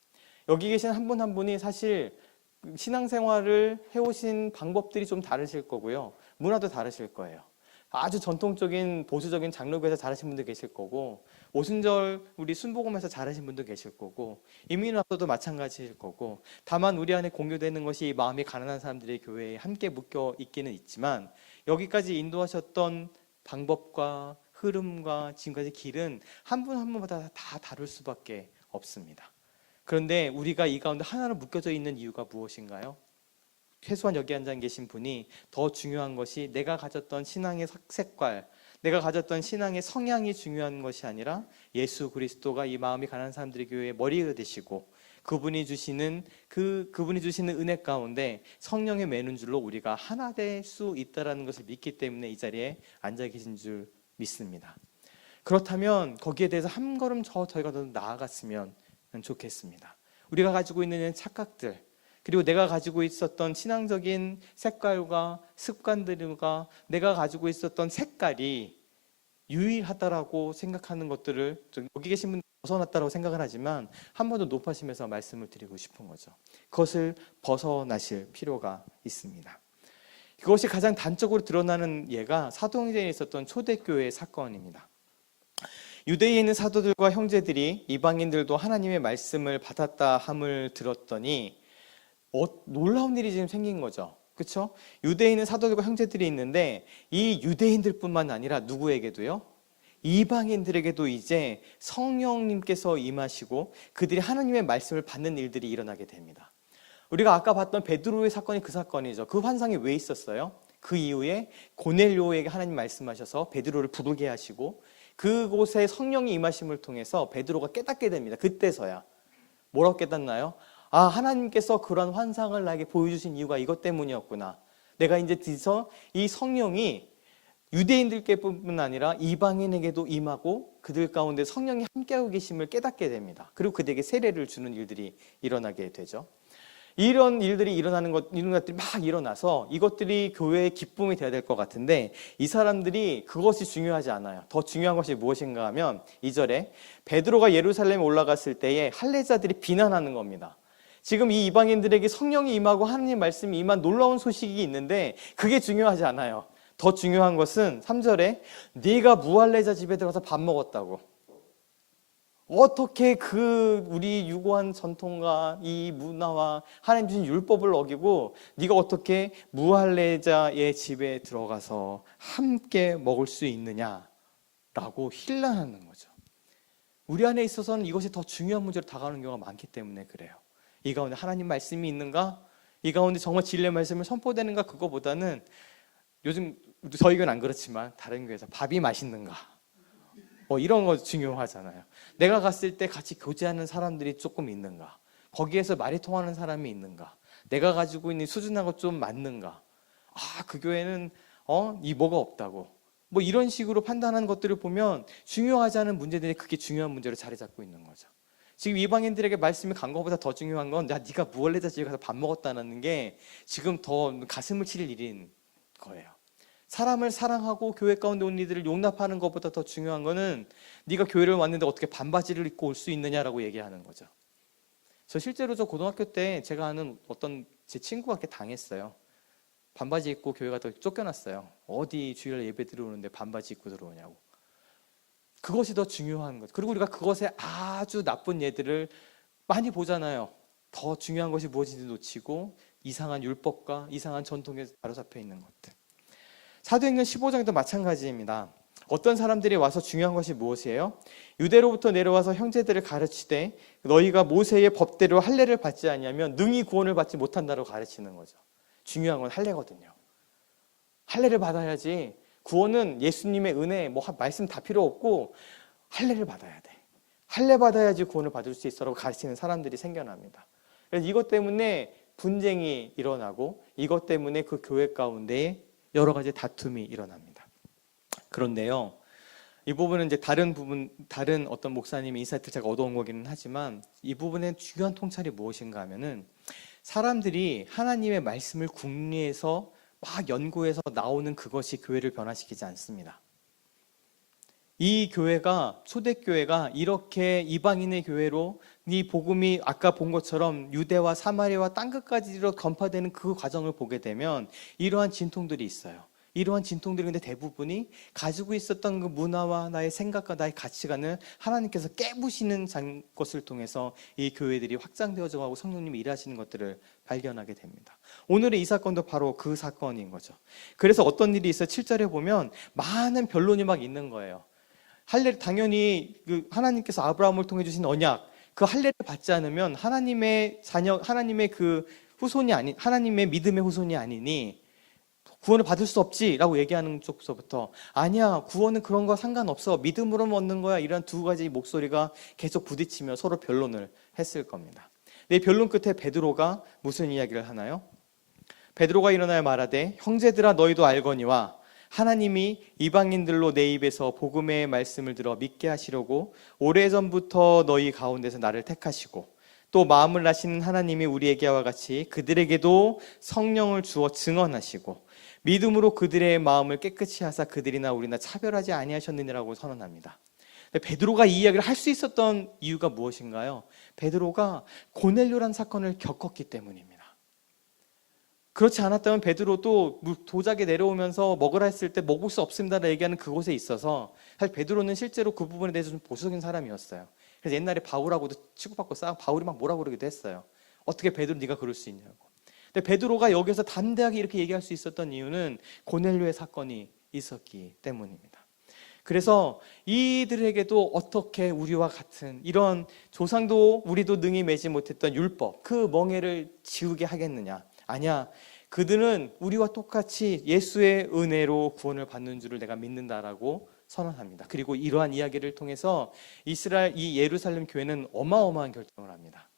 여기 계신 한 분 한 분이 사실 신앙생활을 해오신 방법들이 좀 다르실 거고요. 문화도 다르실 거예요. 아주 전통적인 보수적인 장로교에서 자라신 분도 계실 거고 오순절 우리 순복음에서 자라신 분도 계실 거고 이민 와서도 마찬가지일 거고 다만 우리 안에 공유되는 것이 마음이 가난한 사람들의 교회에 함께 묶여 있기는 있지만 여기까지 인도하셨던 방법과 흐름과 지금까지 길은 한 분 한 분마다 다 다를 수밖에 없습니다. 그런데 우리가 이 가운데 하나로 묶여져 있는 이유가 무엇인가요? 최소한 여기 앉아 계신 분이 더 중요한 것이 내가 가졌던 신앙의 색깔, 내가 가졌던 신앙의 성향이 중요한 것이 아니라 예수 그리스도가 이 마음이 가난한 사람들의 교회의 머리가 되시고 그분이 주시는 은혜 가운데 성령의 매는 줄로 우리가 하나 될 수 있다라는 것을 믿기 때문에 이 자리에 앉아 계신 줄 믿습니다. 그렇다면 거기에 대해서 한 걸음 저희가 더 나아갔으면 좋겠습니다. 우리가 가지고 있는 착각들, 그리고 내가 가지고 있었던 신앙적인 색깔과 습관들과 내가 가지고 있었던 색깔이 유일하다라고 생각하는 것들을 여기 계신 분들 벗어났다고 생각을 하지만 한 번 더 높아지면서 말씀을 드리고 싶은 거죠. 그것을 벗어나실 필요가 있습니다. 그것이 가장 단적으로 드러나는 예가 사도행전에 있었던 초대교회 사건입니다. 유대에 있는 사도들과 형제들이 이방인들도 하나님의 말씀을 받았다 함을 들었더니 놀라운 일이 지금 생긴 거죠. 그렇죠? 유대에 있는 사도들과 형제들이 있는데 이 유대인들뿐만 아니라 누구에게도요? 이방인들에게도 이제 성령님께서 임하시고 그들이 하나님의 말씀을 받는 일들이 일어나게 됩니다. 우리가 아까 봤던 베드로의 사건이 그 사건이죠. 그 환상이 왜 있었어요? 그 이후에 고넬료에게 하나님 말씀하셔서 베드로를 부르게 하시고 그곳에 성령이 임하심을 통해서 베드로가 깨닫게 됩니다. 그때서야 뭐라고 깨닫나요? 아, 하나님께서 그런 환상을 나에게 보여주신 이유가 이것 때문이었구나. 내가 이제 드디어 이 성령이 유대인들께뿐만 아니라 이방인에게도 임하고 그들 가운데 성령이 함께하고 계심을 깨닫게 됩니다. 그리고 그들에게 세례를 주는 일들이 일어나게 되죠. 이런 일들이 이런 것들이 막 일어나서 이것들이 교회의 기쁨이 되어야 될 것 같은데 이 사람들이 그것이 중요하지 않아요. 더 중요한 것이 무엇인가 하면 2절에 베드로가 예루살렘에 올라갔을 때에 할례자들이 비난하는 겁니다. 지금 이 이방인들에게 성령이 임하고 하나님 말씀이 임한 놀라운 소식이 있는데 그게 중요하지 않아요. 더 중요한 것은 3절에 네가 무할례자 집에 들어가서 밥 먹었다고. 어떻게 우리 유고한 전통과 이 문화와 하나님 주신 율법을 어기고 네가 어떻게 무할례자의 집에 들어가서 함께 먹을 수 있느냐라고 힐난하는 거죠. 우리 안에 있어서는 이것이 더 중요한 문제로 다가오는 경우가 많기 때문에 그래요. 이 가운데 하나님 말씀이 있는가? 이 가운데 정말 진리의 말씀을 선포되는가? 그거보다는 요즘 저희 교회는 안 그렇지만 다른 교회에서 밥이 맛있는가? 이런 거 중요하잖아요. 내가 갔을 때 같이 교제하는 사람들이 조금 있는가? 거기에서 말이 통하는 사람이 있는가? 내가 가지고 있는 수준하고 좀 맞는가? 그 교회는 이 뭐가 없다고. 이런 식으로 판단하는 것들을 보면 중요하지 않은 문제들이 그게 중요한 문제로 자리 잡고 있는 거죠. 지금 이방인들에게 말씀이 간 것보다 더 중요한 건 네가 무할례자 집에 가서 밥 먹었다는 게 지금 더 가슴을 칠 일인 거예요. 사람을 사랑하고 교회 가운데 온 이들을 용납하는 것보다 더 중요한 거는 네가 교회를 왔는데 어떻게 반바지를 입고 올 수 있느냐라고 얘기하는 거죠. 실제로 저 고등학교 때 제가 아는 어떤 제 친구가 그렇게 당했어요. 반바지 입고 교회 가서 쫓겨났어요. 어디 주일 예배 들어오는데 반바지 입고 들어오냐고. 그것이 더 중요한 것. 그리고 우리가 그것에 아주 나쁜 예들을 많이 보잖아요. 더 중요한 것이 무엇인지 놓치고 이상한 율법과 이상한 전통에 사로잡혀 있는 것들. 사도행전 15장도 마찬가지입니다. 어떤 사람들이 와서 중요한 것이 무엇이에요? 유대로부터 내려와서 형제들을 가르치되 너희가 모세의 법대로 할례를 받지 않으면 능히 구원을 받지 못한다고 가르치는 거죠. 중요한 건 할례거든요. 할례를 받아야지. 구원은 예수님의 은혜, 말씀 다 필요 없고 할례를 받아야 돼. 할례 받아야지 구원을 받을 수 있어라고 가르치는 사람들이 생겨납니다. 그래서 이것 때문에 분쟁이 일어나고 이것 때문에 그 교회 가운데 여러 가지 다툼이 일어납니다. 그런데요, 이 부분은 이제 다른 어떤 목사님의 인사이트를 제가 얻어온 거기는 하지만 이 부분의 중요한 통찰이 무엇인가 하면은 사람들이 하나님의 말씀을 궁리해서 막 연구해서 나오는 그것이 교회를 변화시키지 않습니다. 이 교회가 초대교회가 이렇게 이방인의 교회로 이 복음이 아까 본 것처럼 유대와 사마리아와 땅끝까지로 전파되는 그 과정을 보게 되면 이러한 진통들이 있어요. 이러한 진통들이 근데 대부분이 가지고 있었던 그 문화와 나의 생각과 나의 가치관을 하나님께서 깨부시는 것을 통해서 이 교회들이 확장되어져 가고 성령님이 일하시는 것들을 발견하게 됩니다. 오늘의 이 사건도 바로 그 사건인 거죠. 그래서 어떤 일이 있어요? 7절에 보면 많은 변론이 막 있는 거예요. 할례를 당연히 하나님께서 아브라함을 통해 주신 언약, 그 할례를 받지 않으면 하나님의 자녀, 하나님의 그 후손이 아닌 하나님의 믿음의 후손이 아니니 구원을 받을 수 없지라고 얘기하는 쪽서부터 아니야, 구원은 그런 거 상관없어, 믿음으로 얻는 거야, 이런 두 가지 목소리가 계속 부딪히며 서로 변론을 했을 겁니다. 네, 변론 끝에 베드로가 무슨 이야기를 하나요? 베드로가 일어나야 말하되 형제들아 너희도 알거니와 하나님이 이방인들로 내 입에서 복음의 말씀을 들어 믿게 하시려고 오래전부터 너희 가운데서 나를 택하시고 또 마음을 아시는 하나님이 우리에게와 같이 그들에게도 성령을 주어 증언하시고 믿음으로 그들의 마음을 깨끗이 하사 그들이나 우리나 차별하지 아니하셨느니라고 선언합니다. 베드로가 이 이야기를 할 수 있었던 이유가 무엇인가요? 베드로가 고넬료란 사건을 겪었기 때문입니다. 그렇지 않았다면 베드로도 도작에 내려오면서 먹으라 했을 때 먹을 수 없습니다라고 얘기하는 그곳에 있어서 사실 베드로는 실제로 그 부분에 대해서 좀 보수적인 사람이었어요. 그래서 옛날에 바울하고도 치고받고 싸우고 바울이 막 뭐라 그러기도 했어요. 어떻게 베드로 네가 그럴 수 있냐고. 근데 베드로가 여기서 담대하게 이렇게 얘기할 수 있었던 이유는 고넬료의 사건이 있었기 때문입니다. 그래서 이들에게도 어떻게 우리와 같은 이런 조상도 우리도 능히 매지 못했던 율법, 그 멍에를 지우게 하겠느냐? 아니야. 그들은 우리와 똑같이 예수의 은혜로 구원을 받는 줄을 내가 믿는다라고 선언합니다. 그리고 이러한 이야기를 통해서 이 예루살렘 교회는 어마어마한 결정을 합니다.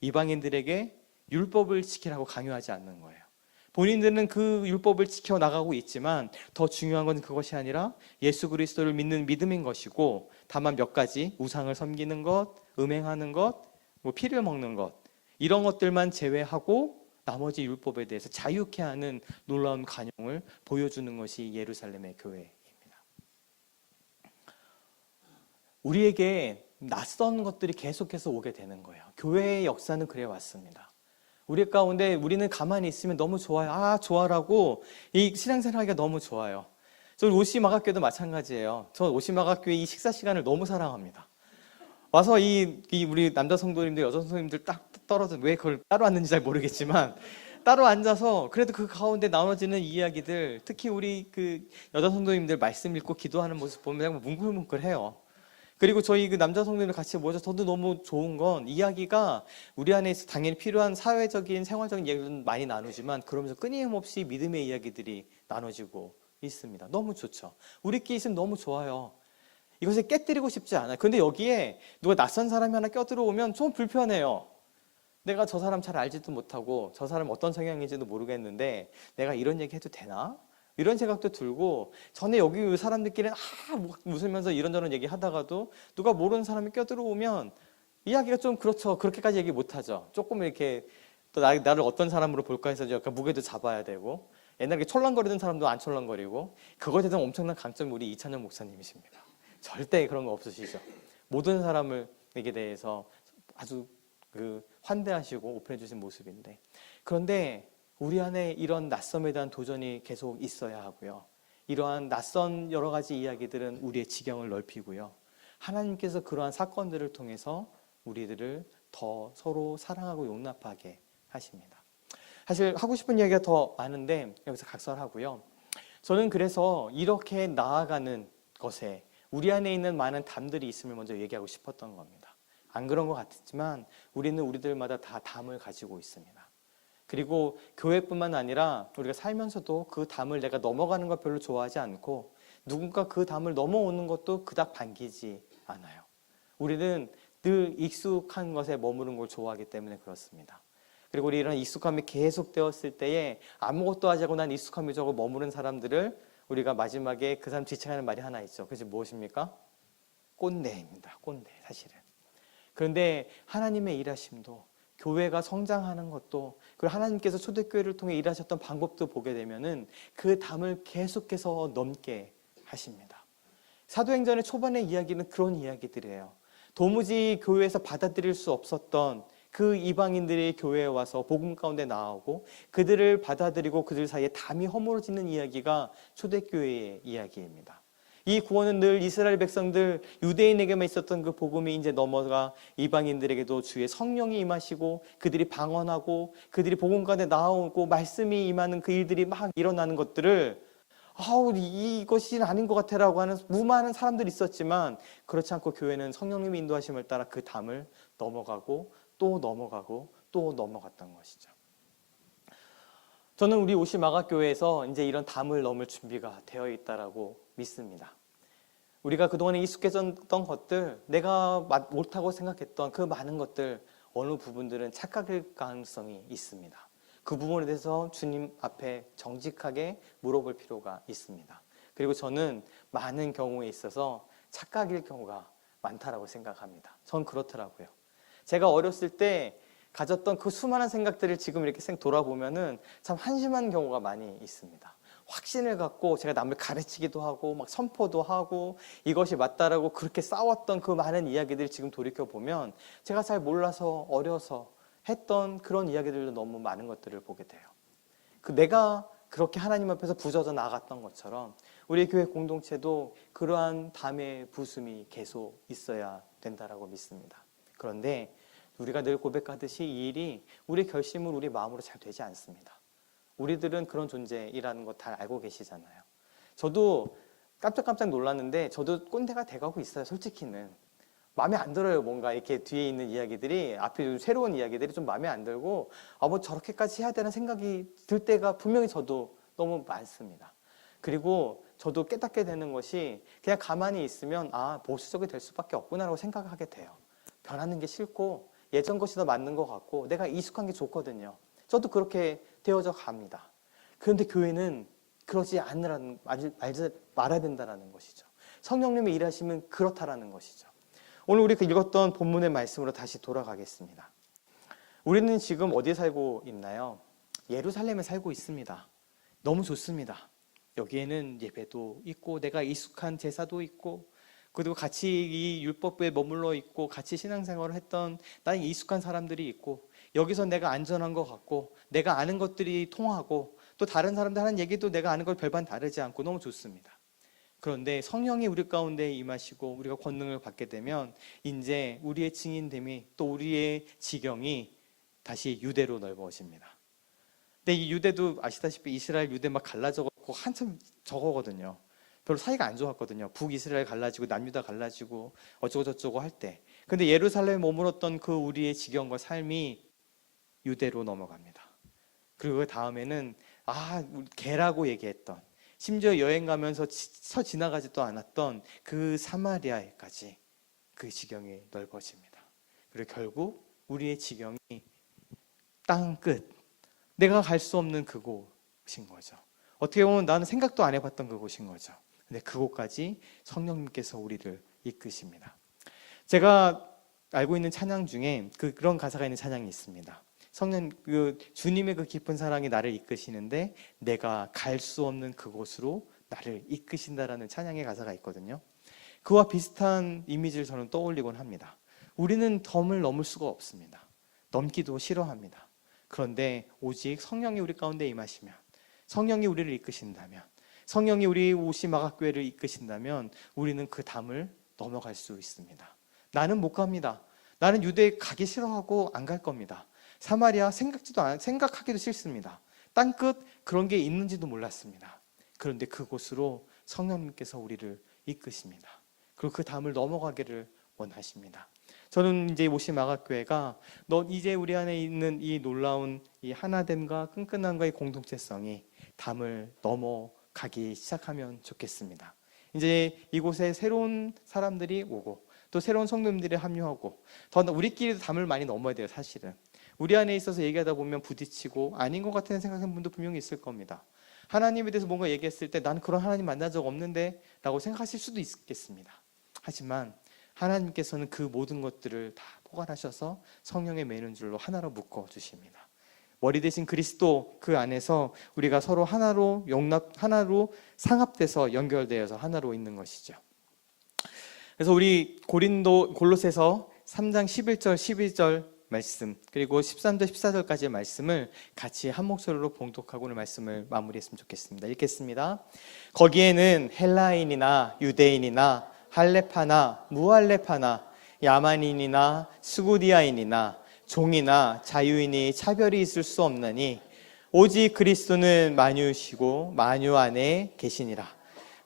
이방인들에게 율법을 지키라고 강요하지 않는 거예요. 본인들은 그 율법을 지켜나가고 있지만 더 중요한 건 그것이 아니라 예수 그리스도를 믿는 믿음인 것이고, 다만 몇 가지 우상을 섬기는 것, 음행하는 것, 피를 먹는 것, 이런 것들만 제외하고 나머지 율법에 대해서 자유케 하는 놀라운 간용을 보여주는 것이 예루살렘의 교회입니다. 우리에게 낯선 것들이 계속해서 오게 되는 거예요. 교회의 역사는 그래 왔습니다. 우리 가운데 우리는 가만히 있으면 너무 좋아요. 아, 좋아라고 이 신앙생활하기가 너무 좋아요. 저 오시마가교도 마찬가지예요. 저 오시마가교회 이 식사 시간을 너무 사랑합니다. 와서 우리 남자 성도님들, 여자 성도님들 딱 떨어져, 왜 그걸 따로 앉는지 잘 모르겠지만 따로 앉아서 그래도 그 가운데 나눠지는 이야기들, 특히 우리 그 여자 성도님들 말씀 읽고 기도하는 모습 보면 뭉클뭉클해요. 그리고 저희 그 남자 성도님들 같이 모여서 저도 너무 좋은 건 이야기가 우리 안에 당연히 필요한 사회적인 생활적인 이야기는 많이 나누지만 그러면서 끊임없이 믿음의 이야기들이 나눠지고 있습니다. 너무 좋죠. 우리끼리 있으면 너무 좋아요. 이것을 깨뜨리고 싶지 않아요. 근데 여기에 누가 낯선 사람이 하나 껴들어오면 좀 불편해요. 내가 저 사람 잘 알지도 못하고 저 사람 어떤 성향인지도 모르겠는데 내가 이런 얘기 해도 되나? 이런 생각도 들고, 전에 여기 사람들끼리는 웃으면서 이런저런 얘기 하다가도 누가 모르는 사람이 껴들어오면 이야기가 좀 그렇죠. 그렇게까지 얘기 못하죠. 조금 이렇게 또 나를 어떤 사람으로 볼까 해서 약간 무게도 잡아야 되고, 옛날에 철렁거리던 사람도 안 철렁거리고, 그거에 대해서 엄청난 강점이 우리 이찬영 목사님이십니다. 절대 그런 거 없으시죠. 모든 사람에게 대해서 아주 환대하시고 오픈해 주신 모습인데, 그런데 우리 안에 이런 낯섦에 대한 도전이 계속 있어야 하고요. 이러한 낯선 여러 가지 이야기들은 우리의 지경을 넓히고요. 하나님께서 그러한 사건들을 통해서 우리들을 더 서로 사랑하고 용납하게 하십니다. 사실 하고 싶은 이야기가 더 많은데 여기서 각설하고요. 저는 그래서 이렇게 나아가는 것에 우리 안에 있는 많은 담들이 있음을 먼저 얘기하고 싶었던 겁니다. 안 그런 것 같지만 우리는 우리들마다 다 담을 가지고 있습니다. 그리고 교회뿐만 아니라 우리가 살면서도 그 담을 내가 넘어가는 걸 별로 좋아하지 않고 누군가 그 담을 넘어오는 것도 그닥 반기지 않아요. 우리는 늘 익숙한 것에 머무른 걸 좋아하기 때문에 그렇습니다. 그리고 우리 이런 익숙함이 계속되었을 때에 아무것도 하지 않고 난 익숙함이 저거 머무른 사람들을 우리가 마지막에 그 사람 지칭하는 말이 하나 있죠. 그것이 무엇입니까? 꼰대입니다. 꼰대, 사실은. 그런데 하나님의 일하심도, 교회가 성장하는 것도, 그리고 하나님께서 초대교회를 통해 일하셨던 방법도 보게 되면은 그 담을 계속해서 넘게 하십니다. 사도행전의 초반의 이야기는 그런 이야기들이에요. 도무지 교회에서 받아들일 수 없었던 그 이방인들이 교회에 와서 복음 가운데 나오고 그들을 받아들이고 그들 사이에 담이 허물어지는 이야기가 초대교회의 이야기입니다. 이 구원은 늘 이스라엘 백성들, 유대인에게만 있었던 그 복음이 이제 넘어가 이방인들에게도 주의 성령이 임하시고 그들이 방언하고 그들이 복음 가운데 나오고 말씀이 임하는 그 일들이 막 일어나는 것들을 이것이 아닌 것 같아라고 하는 무많은 사람들이 있었지만, 그렇지 않고 교회는 성령님의 인도하심을 따라 그 담을 넘어가고 또 넘어가고 또 넘어갔던 것이죠. 저는 우리 오시마가교회에서 이제 이런 담을 넘을 준비가 되어 있다라고 믿습니다. 우리가 그동안에 익숙해졌던 것들, 내가 못하고 생각했던 그 많은 것들, 어느 부분들은 착각일 가능성이 있습니다. 그 부분에 대해서 주님 앞에 정직하게 물어볼 필요가 있습니다. 그리고 저는 많은 경우에 있어서 착각일 경우가 많다라고 생각합니다. 전 그렇더라고요. 제가 어렸을 때 가졌던 그 수많은 생각들을 지금 이렇게 돌아보면은 참 한심한 경우가 많이 있습니다. 확신을 갖고 제가 남을 가르치기도 하고 막 선포도 하고 이것이 맞다라고 그렇게 싸웠던 그 많은 이야기들을 지금 돌이켜보면 제가 잘 몰라서 어려서 했던 그런 이야기들도 너무 많은 것들을 보게 돼요. 내가 그렇게 하나님 앞에서 부서져 나갔던 것처럼 우리 교회 공동체도 그러한 담의 부숨이 계속 있어야 된다라고 믿습니다. 그런데 우리가 늘 고백하듯이 이 일이 우리 결심은 우리 마음으로 잘 되지 않습니다. 우리들은 그런 존재이라는 거 다 알고 계시잖아요. 저도 깜짝깜짝 놀랐는데 저도 꼰대가 돼가고 있어요. 솔직히는 마음에 안 들어요. 뭔가 이렇게 뒤에 있는 이야기들이, 앞에 새로운 이야기들이 좀 마음에 안 들고 뭐 저렇게까지 해야 되는 생각이 들 때가 분명히 저도 너무 많습니다. 그리고 저도 깨닫게 되는 것이 그냥 가만히 있으면 보수적이 될 수밖에 없구나라고 생각하게 돼요. 변하는 게 싫고 예전 것이 더 맞는 것 같고 내가 익숙한 게 좋거든요. 저도 그렇게 되어져 갑니다. 그런데 교회는 그러지 말아야 된다는 것이죠. 성령님의 일하시면 그렇다라는 것이죠. 오늘 우리 읽었던 본문의 말씀으로 다시 돌아가겠습니다. 우리는 지금 어디에 살고 있나요? 예루살렘에 살고 있습니다. 너무 좋습니다. 여기에는 예배도 있고 내가 익숙한 제사도 있고 그리고 같이 이 율법부에 머물러 있고 같이 신앙생활을 했던 나는 익숙한 사람들이 있고 여기서 내가 안전한 것 같고 내가 아는 것들이 통하고 또 다른 사람들 하는 얘기도 내가 아는 것 별반 다르지 않고 너무 좋습니다. 그런데 성령이 우리 가운데 임하시고 우리가 권능을 받게 되면 이제 우리의 증인됨이 또 우리의 지경이 다시 유대로 넓어집니다. 근데 이 유대도 아시다시피 이스라엘 유대 막 갈라져갖고 한참 저거거든요. 별로 사이가 안 좋았거든요. 북이스라엘 갈라지고 남유다 갈라지고 어쩌고 저쩌고 할 때. 근데 예루살렘에 머물렀던 그 우리의 지경과 삶이 유대로 넘어갑니다. 그리고 그 다음에는 개라고 얘기했던, 심지어 여행 가면서 스쳐 지나가지도 않았던 그 사마리아에까지 그 지경이 넓어집니다. 그리고 결국 우리의 지경이 땅 끝, 내가 갈 수 없는 그곳인 거죠. 어떻게 보면 나는 생각도 안 해봤던 그곳인 거죠. 근데 그곳까지 성령님께서 우리를 이끄십니다. 제가 알고 있는 찬양 중에 그런 가사가 있는 찬양이 있습니다. 주님의 그 깊은 사랑이 나를 이끄시는데 내가 갈 수 없는 그곳으로 나를 이끄신다라는 찬양의 가사가 있거든요. 그와 비슷한 이미지를 저는 떠올리곤 합니다. 우리는 덤을 넘을 수가 없습니다. 넘기도 싫어합니다. 그런데 오직 성령이 우리 가운데 임하시면, 성령이 우리를 이끄신다면, 성령이 우리 오시마가교회를 이끄신다면 우리는 그 담을 넘어갈 수 있습니다. 나는 못 갑니다. 나는 유대 가기 싫어하고 안 갈 겁니다. 사마리아 생각하기도 싫습니다. 땅끝 그런 게 있는지도 몰랐습니다. 그런데 그곳으로 성령님께서 우리를 이끄십니다. 그리고 그 담을 넘어가기를 원하십니다. 저는 이제 오시마가교회가 이제 우리 안에 있는 이 놀라운 이 하나됨과 끈끈함과 이 공동체성이 담을 넘어가기 시작하면 좋겠습니다. 이제 이곳에 새로운 사람들이 오고 또 새로운 성도님들이 합류하고 더 우리끼리도 담을 많이 넘어야 돼요. 사실은 우리 안에 있어서 얘기하다 보면 부딪히고 아닌 것 같은 생각하는 분도 분명히 있을 겁니다. 하나님에 대해서 뭔가 얘기했을 때 나는 그런 하나님 만난 적 없는데 라고 생각하실 수도 있겠습니다. 하지만 하나님께서는 그 모든 것들을 다 포괄하셔서 성령의 매는 줄로 하나로 묶어주십니다. 머리 대신 그리스도, 그 안에서 우리가 서로 하나로 하나로 상합돼서 연결되어서 하나로 있는 것이죠. 그래서 우리 골로새서 3장 11절 12절 말씀, 그리고 13절 14절까지의 말씀을 같이 한 목소리로 봉독하고 오늘 말씀을 마무리했으면 좋겠습니다. 읽겠습니다. 거기에는 헬라인이나 유대인이나 할레파나 무할레파나 야만인이나 스구디아인이나 종이나 자유인이 차별이 있을 수 없나니 오직 그리스도는 만유시고 만유 안에 계시니라.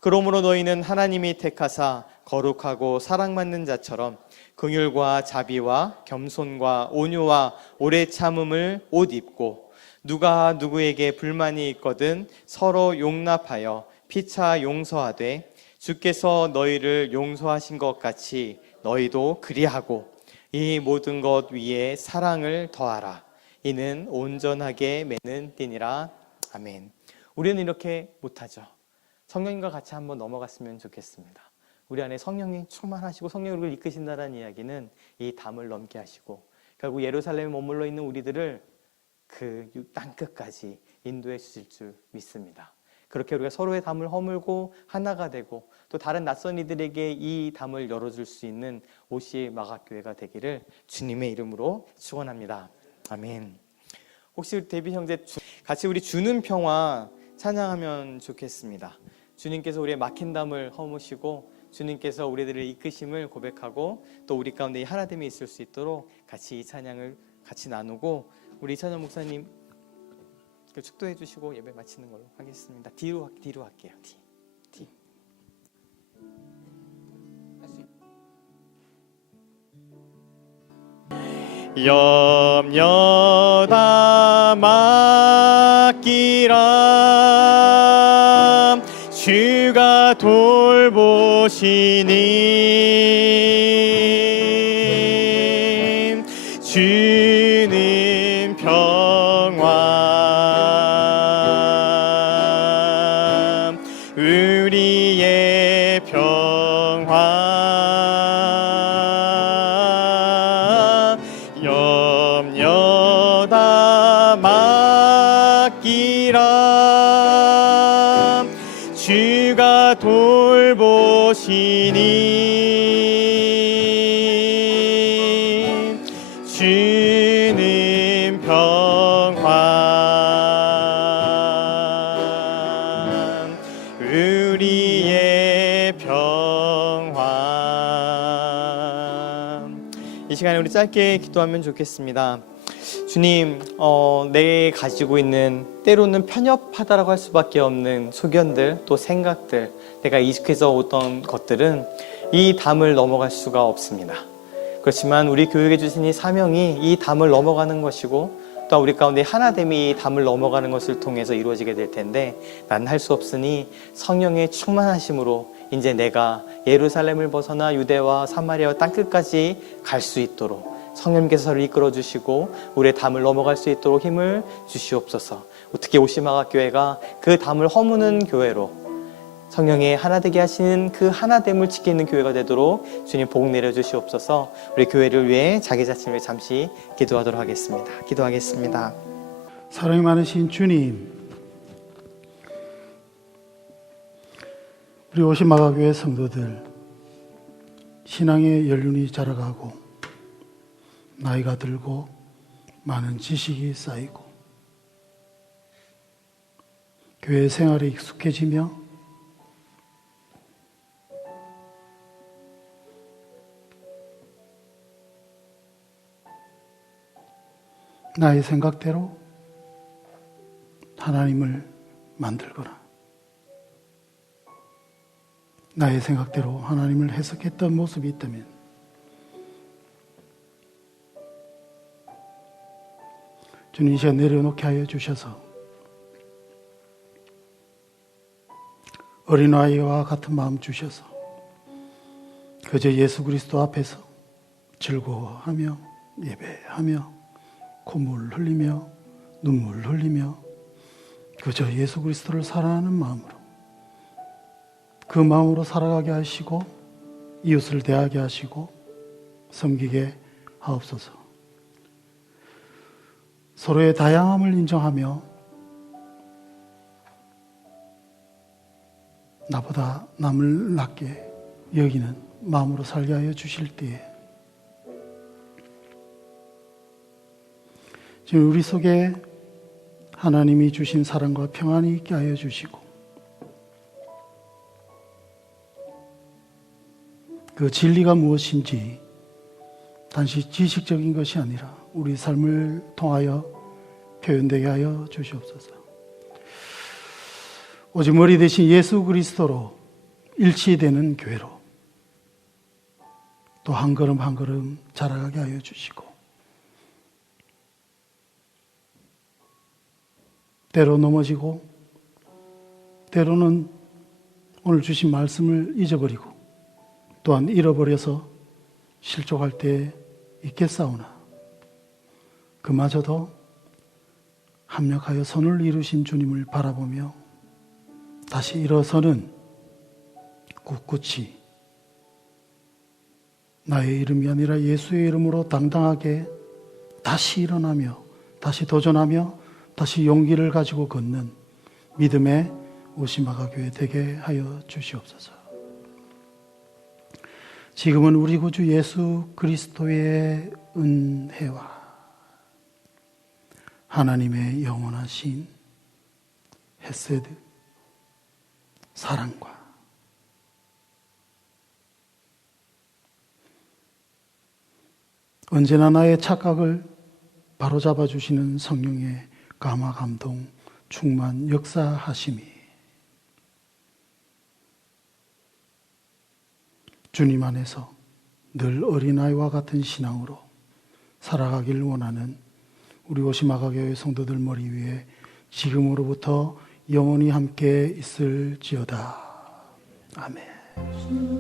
그러므로 너희는 하나님이 택하사 거룩하고 사랑받는 자처럼 긍휼과 자비와 겸손과 온유와 오래 참음을 옷 입고 누가 누구에게 불만이 있거든 서로 용납하여 피차 용서하되 주께서 너희를 용서하신 것 같이 너희도 그리하고 이 모든 것 위에 사랑을 더하라. 이는 온전하게 매는 띠니라. 아멘. 우리는 이렇게 못하죠. 성령님과 같이 한번 넘어갔으면 좋겠습니다. 우리 안에 성령이 충만하시고 성령이 우리를 이끄신다는 이야기는 이 담을 넘게 하시고 결국 예루살렘에 머물러 있는 우리들을 그 땅끝까지 인도해 주실 줄 믿습니다. 그렇게 우리가 서로의 담을 허물고 하나가 되고 또 다른 낯선 이들에게 이 담을 열어줄 수 있는 OC 마가교회가 되기를 주님의 이름으로 축원합니다. 아멘. 혹시 데뷔 형제 같이 우리 주는 평화 찬양하면 좋겠습니다. 주님께서 우리의 막힌 담을 허무시고 주님께서 우리들을 이끄심을 고백하고 또 우리 가운데 이 하나됨이 있을 수 있도록 같이 이 찬양을 같이 나누고 우리 이찬영 목사님 축도해 주시고 예배 마치는 걸로 하겠습니다. 뒤로 할게요. 뒤. 염려 다 맡기라. 주가 돌보시니 주는 평화 우리의 평화 염려 다 맡기라. 주가 돌보시니 주는 평화 우리의 평화. 이 시간에 우리 짧게 기도하면 좋겠습니다. 주님, 내 가지고 있는 때로는 편협하다라고 할 수밖에 없는 소견들 또 생각들, 내가 익숙해서 오던 것들은 이 담을 넘어갈 수가 없습니다. 그렇지만 우리 교육해 주신 이 사명이 이 담을 넘어가는 것이고 또 우리 가운데 하나됨이 이 담을 넘어가는 것을 통해서 이루어지게 될 텐데 난 할 수 없으니 성령의 충만하심으로 이제 내가 예루살렘을 벗어나 유대와 사마리아와 땅끝까지 갈 수 있도록 성령님께서 저를 이끌어 주시고 우리의 담을 넘어갈 수 있도록 힘을 주시옵소서. 특히 오시마가교회가 그 담을 허무는 교회로 성령의 하나 되게 하시는 그 하나됨을 지키는 교회가 되도록 주님 복 내려 주시옵소서. 우리 교회를 위해 자기 자신을 위해 잠시 기도하도록 하겠습니다. 기도하겠습니다. 사랑이 많으신 주님, 우리 오시마가교회 성도들 신앙의 연륜이 자라가고 나이가 들고 많은 지식이 쌓이고 교회 생활에 익숙해지며 나의 생각대로 하나님을 만들거나 나의 생각대로 하나님을 해석했던 모습이 있다면 주님 이 시간 내려놓게 하여 주셔서 어린아이와 같은 마음 주셔서 그저 예수 그리스도 앞에서 즐거워하며 예배하며 콧물 흘리며 눈물 흘리며 그저 예수 그리스도를 사랑하는 마음으로 그 마음으로 살아가게 하시고 이웃을 대하게 하시고 섬기게 하옵소서. 서로의 다양함을 인정하며 나보다 남을 낮게 여기는 마음으로 살게 하여 주실 때에 지금 우리 속에 하나님이 주신 사랑과 평안이 있게 하여 주시고 그 진리가 무엇인지 단지 지식적인 것이 아니라 우리 삶을 통하여 표현되게 하여 주시옵소서. 오직 머리 대신 예수 그리스도로 일치되는 교회로 또 한 걸음 한 걸음 자라가게 하여 주시고 때로 넘어지고 때로는 오늘 주신 말씀을 잊어버리고 또한 잃어버려서 실족할 때 있겠사오나 그마저도 합력하여 선을 이루신 주님을 바라보며 다시 일어서는 꿋꿋이 나의 이름이 아니라 예수의 이름으로 당당하게 다시 일어나며 다시 도전하며 다시 용기를 가지고 걷는 믿음의 오시마가 교회 되게 하여 주시옵소서. 지금은 우리 구주 예수 그리스도의 은혜와 하나님의 영원하신 헤세드 사랑과 언제나 나의 착각을 바로잡아 주시는 성령의 감화 감동 충만 역사하심이 주님 안에서 늘 어린아이와 같은 신앙으로 살아가길 원하는 우리 오시마가교회 성도들 머리 위에 지금으로부터 영원히 함께 있을지어다. 아멘.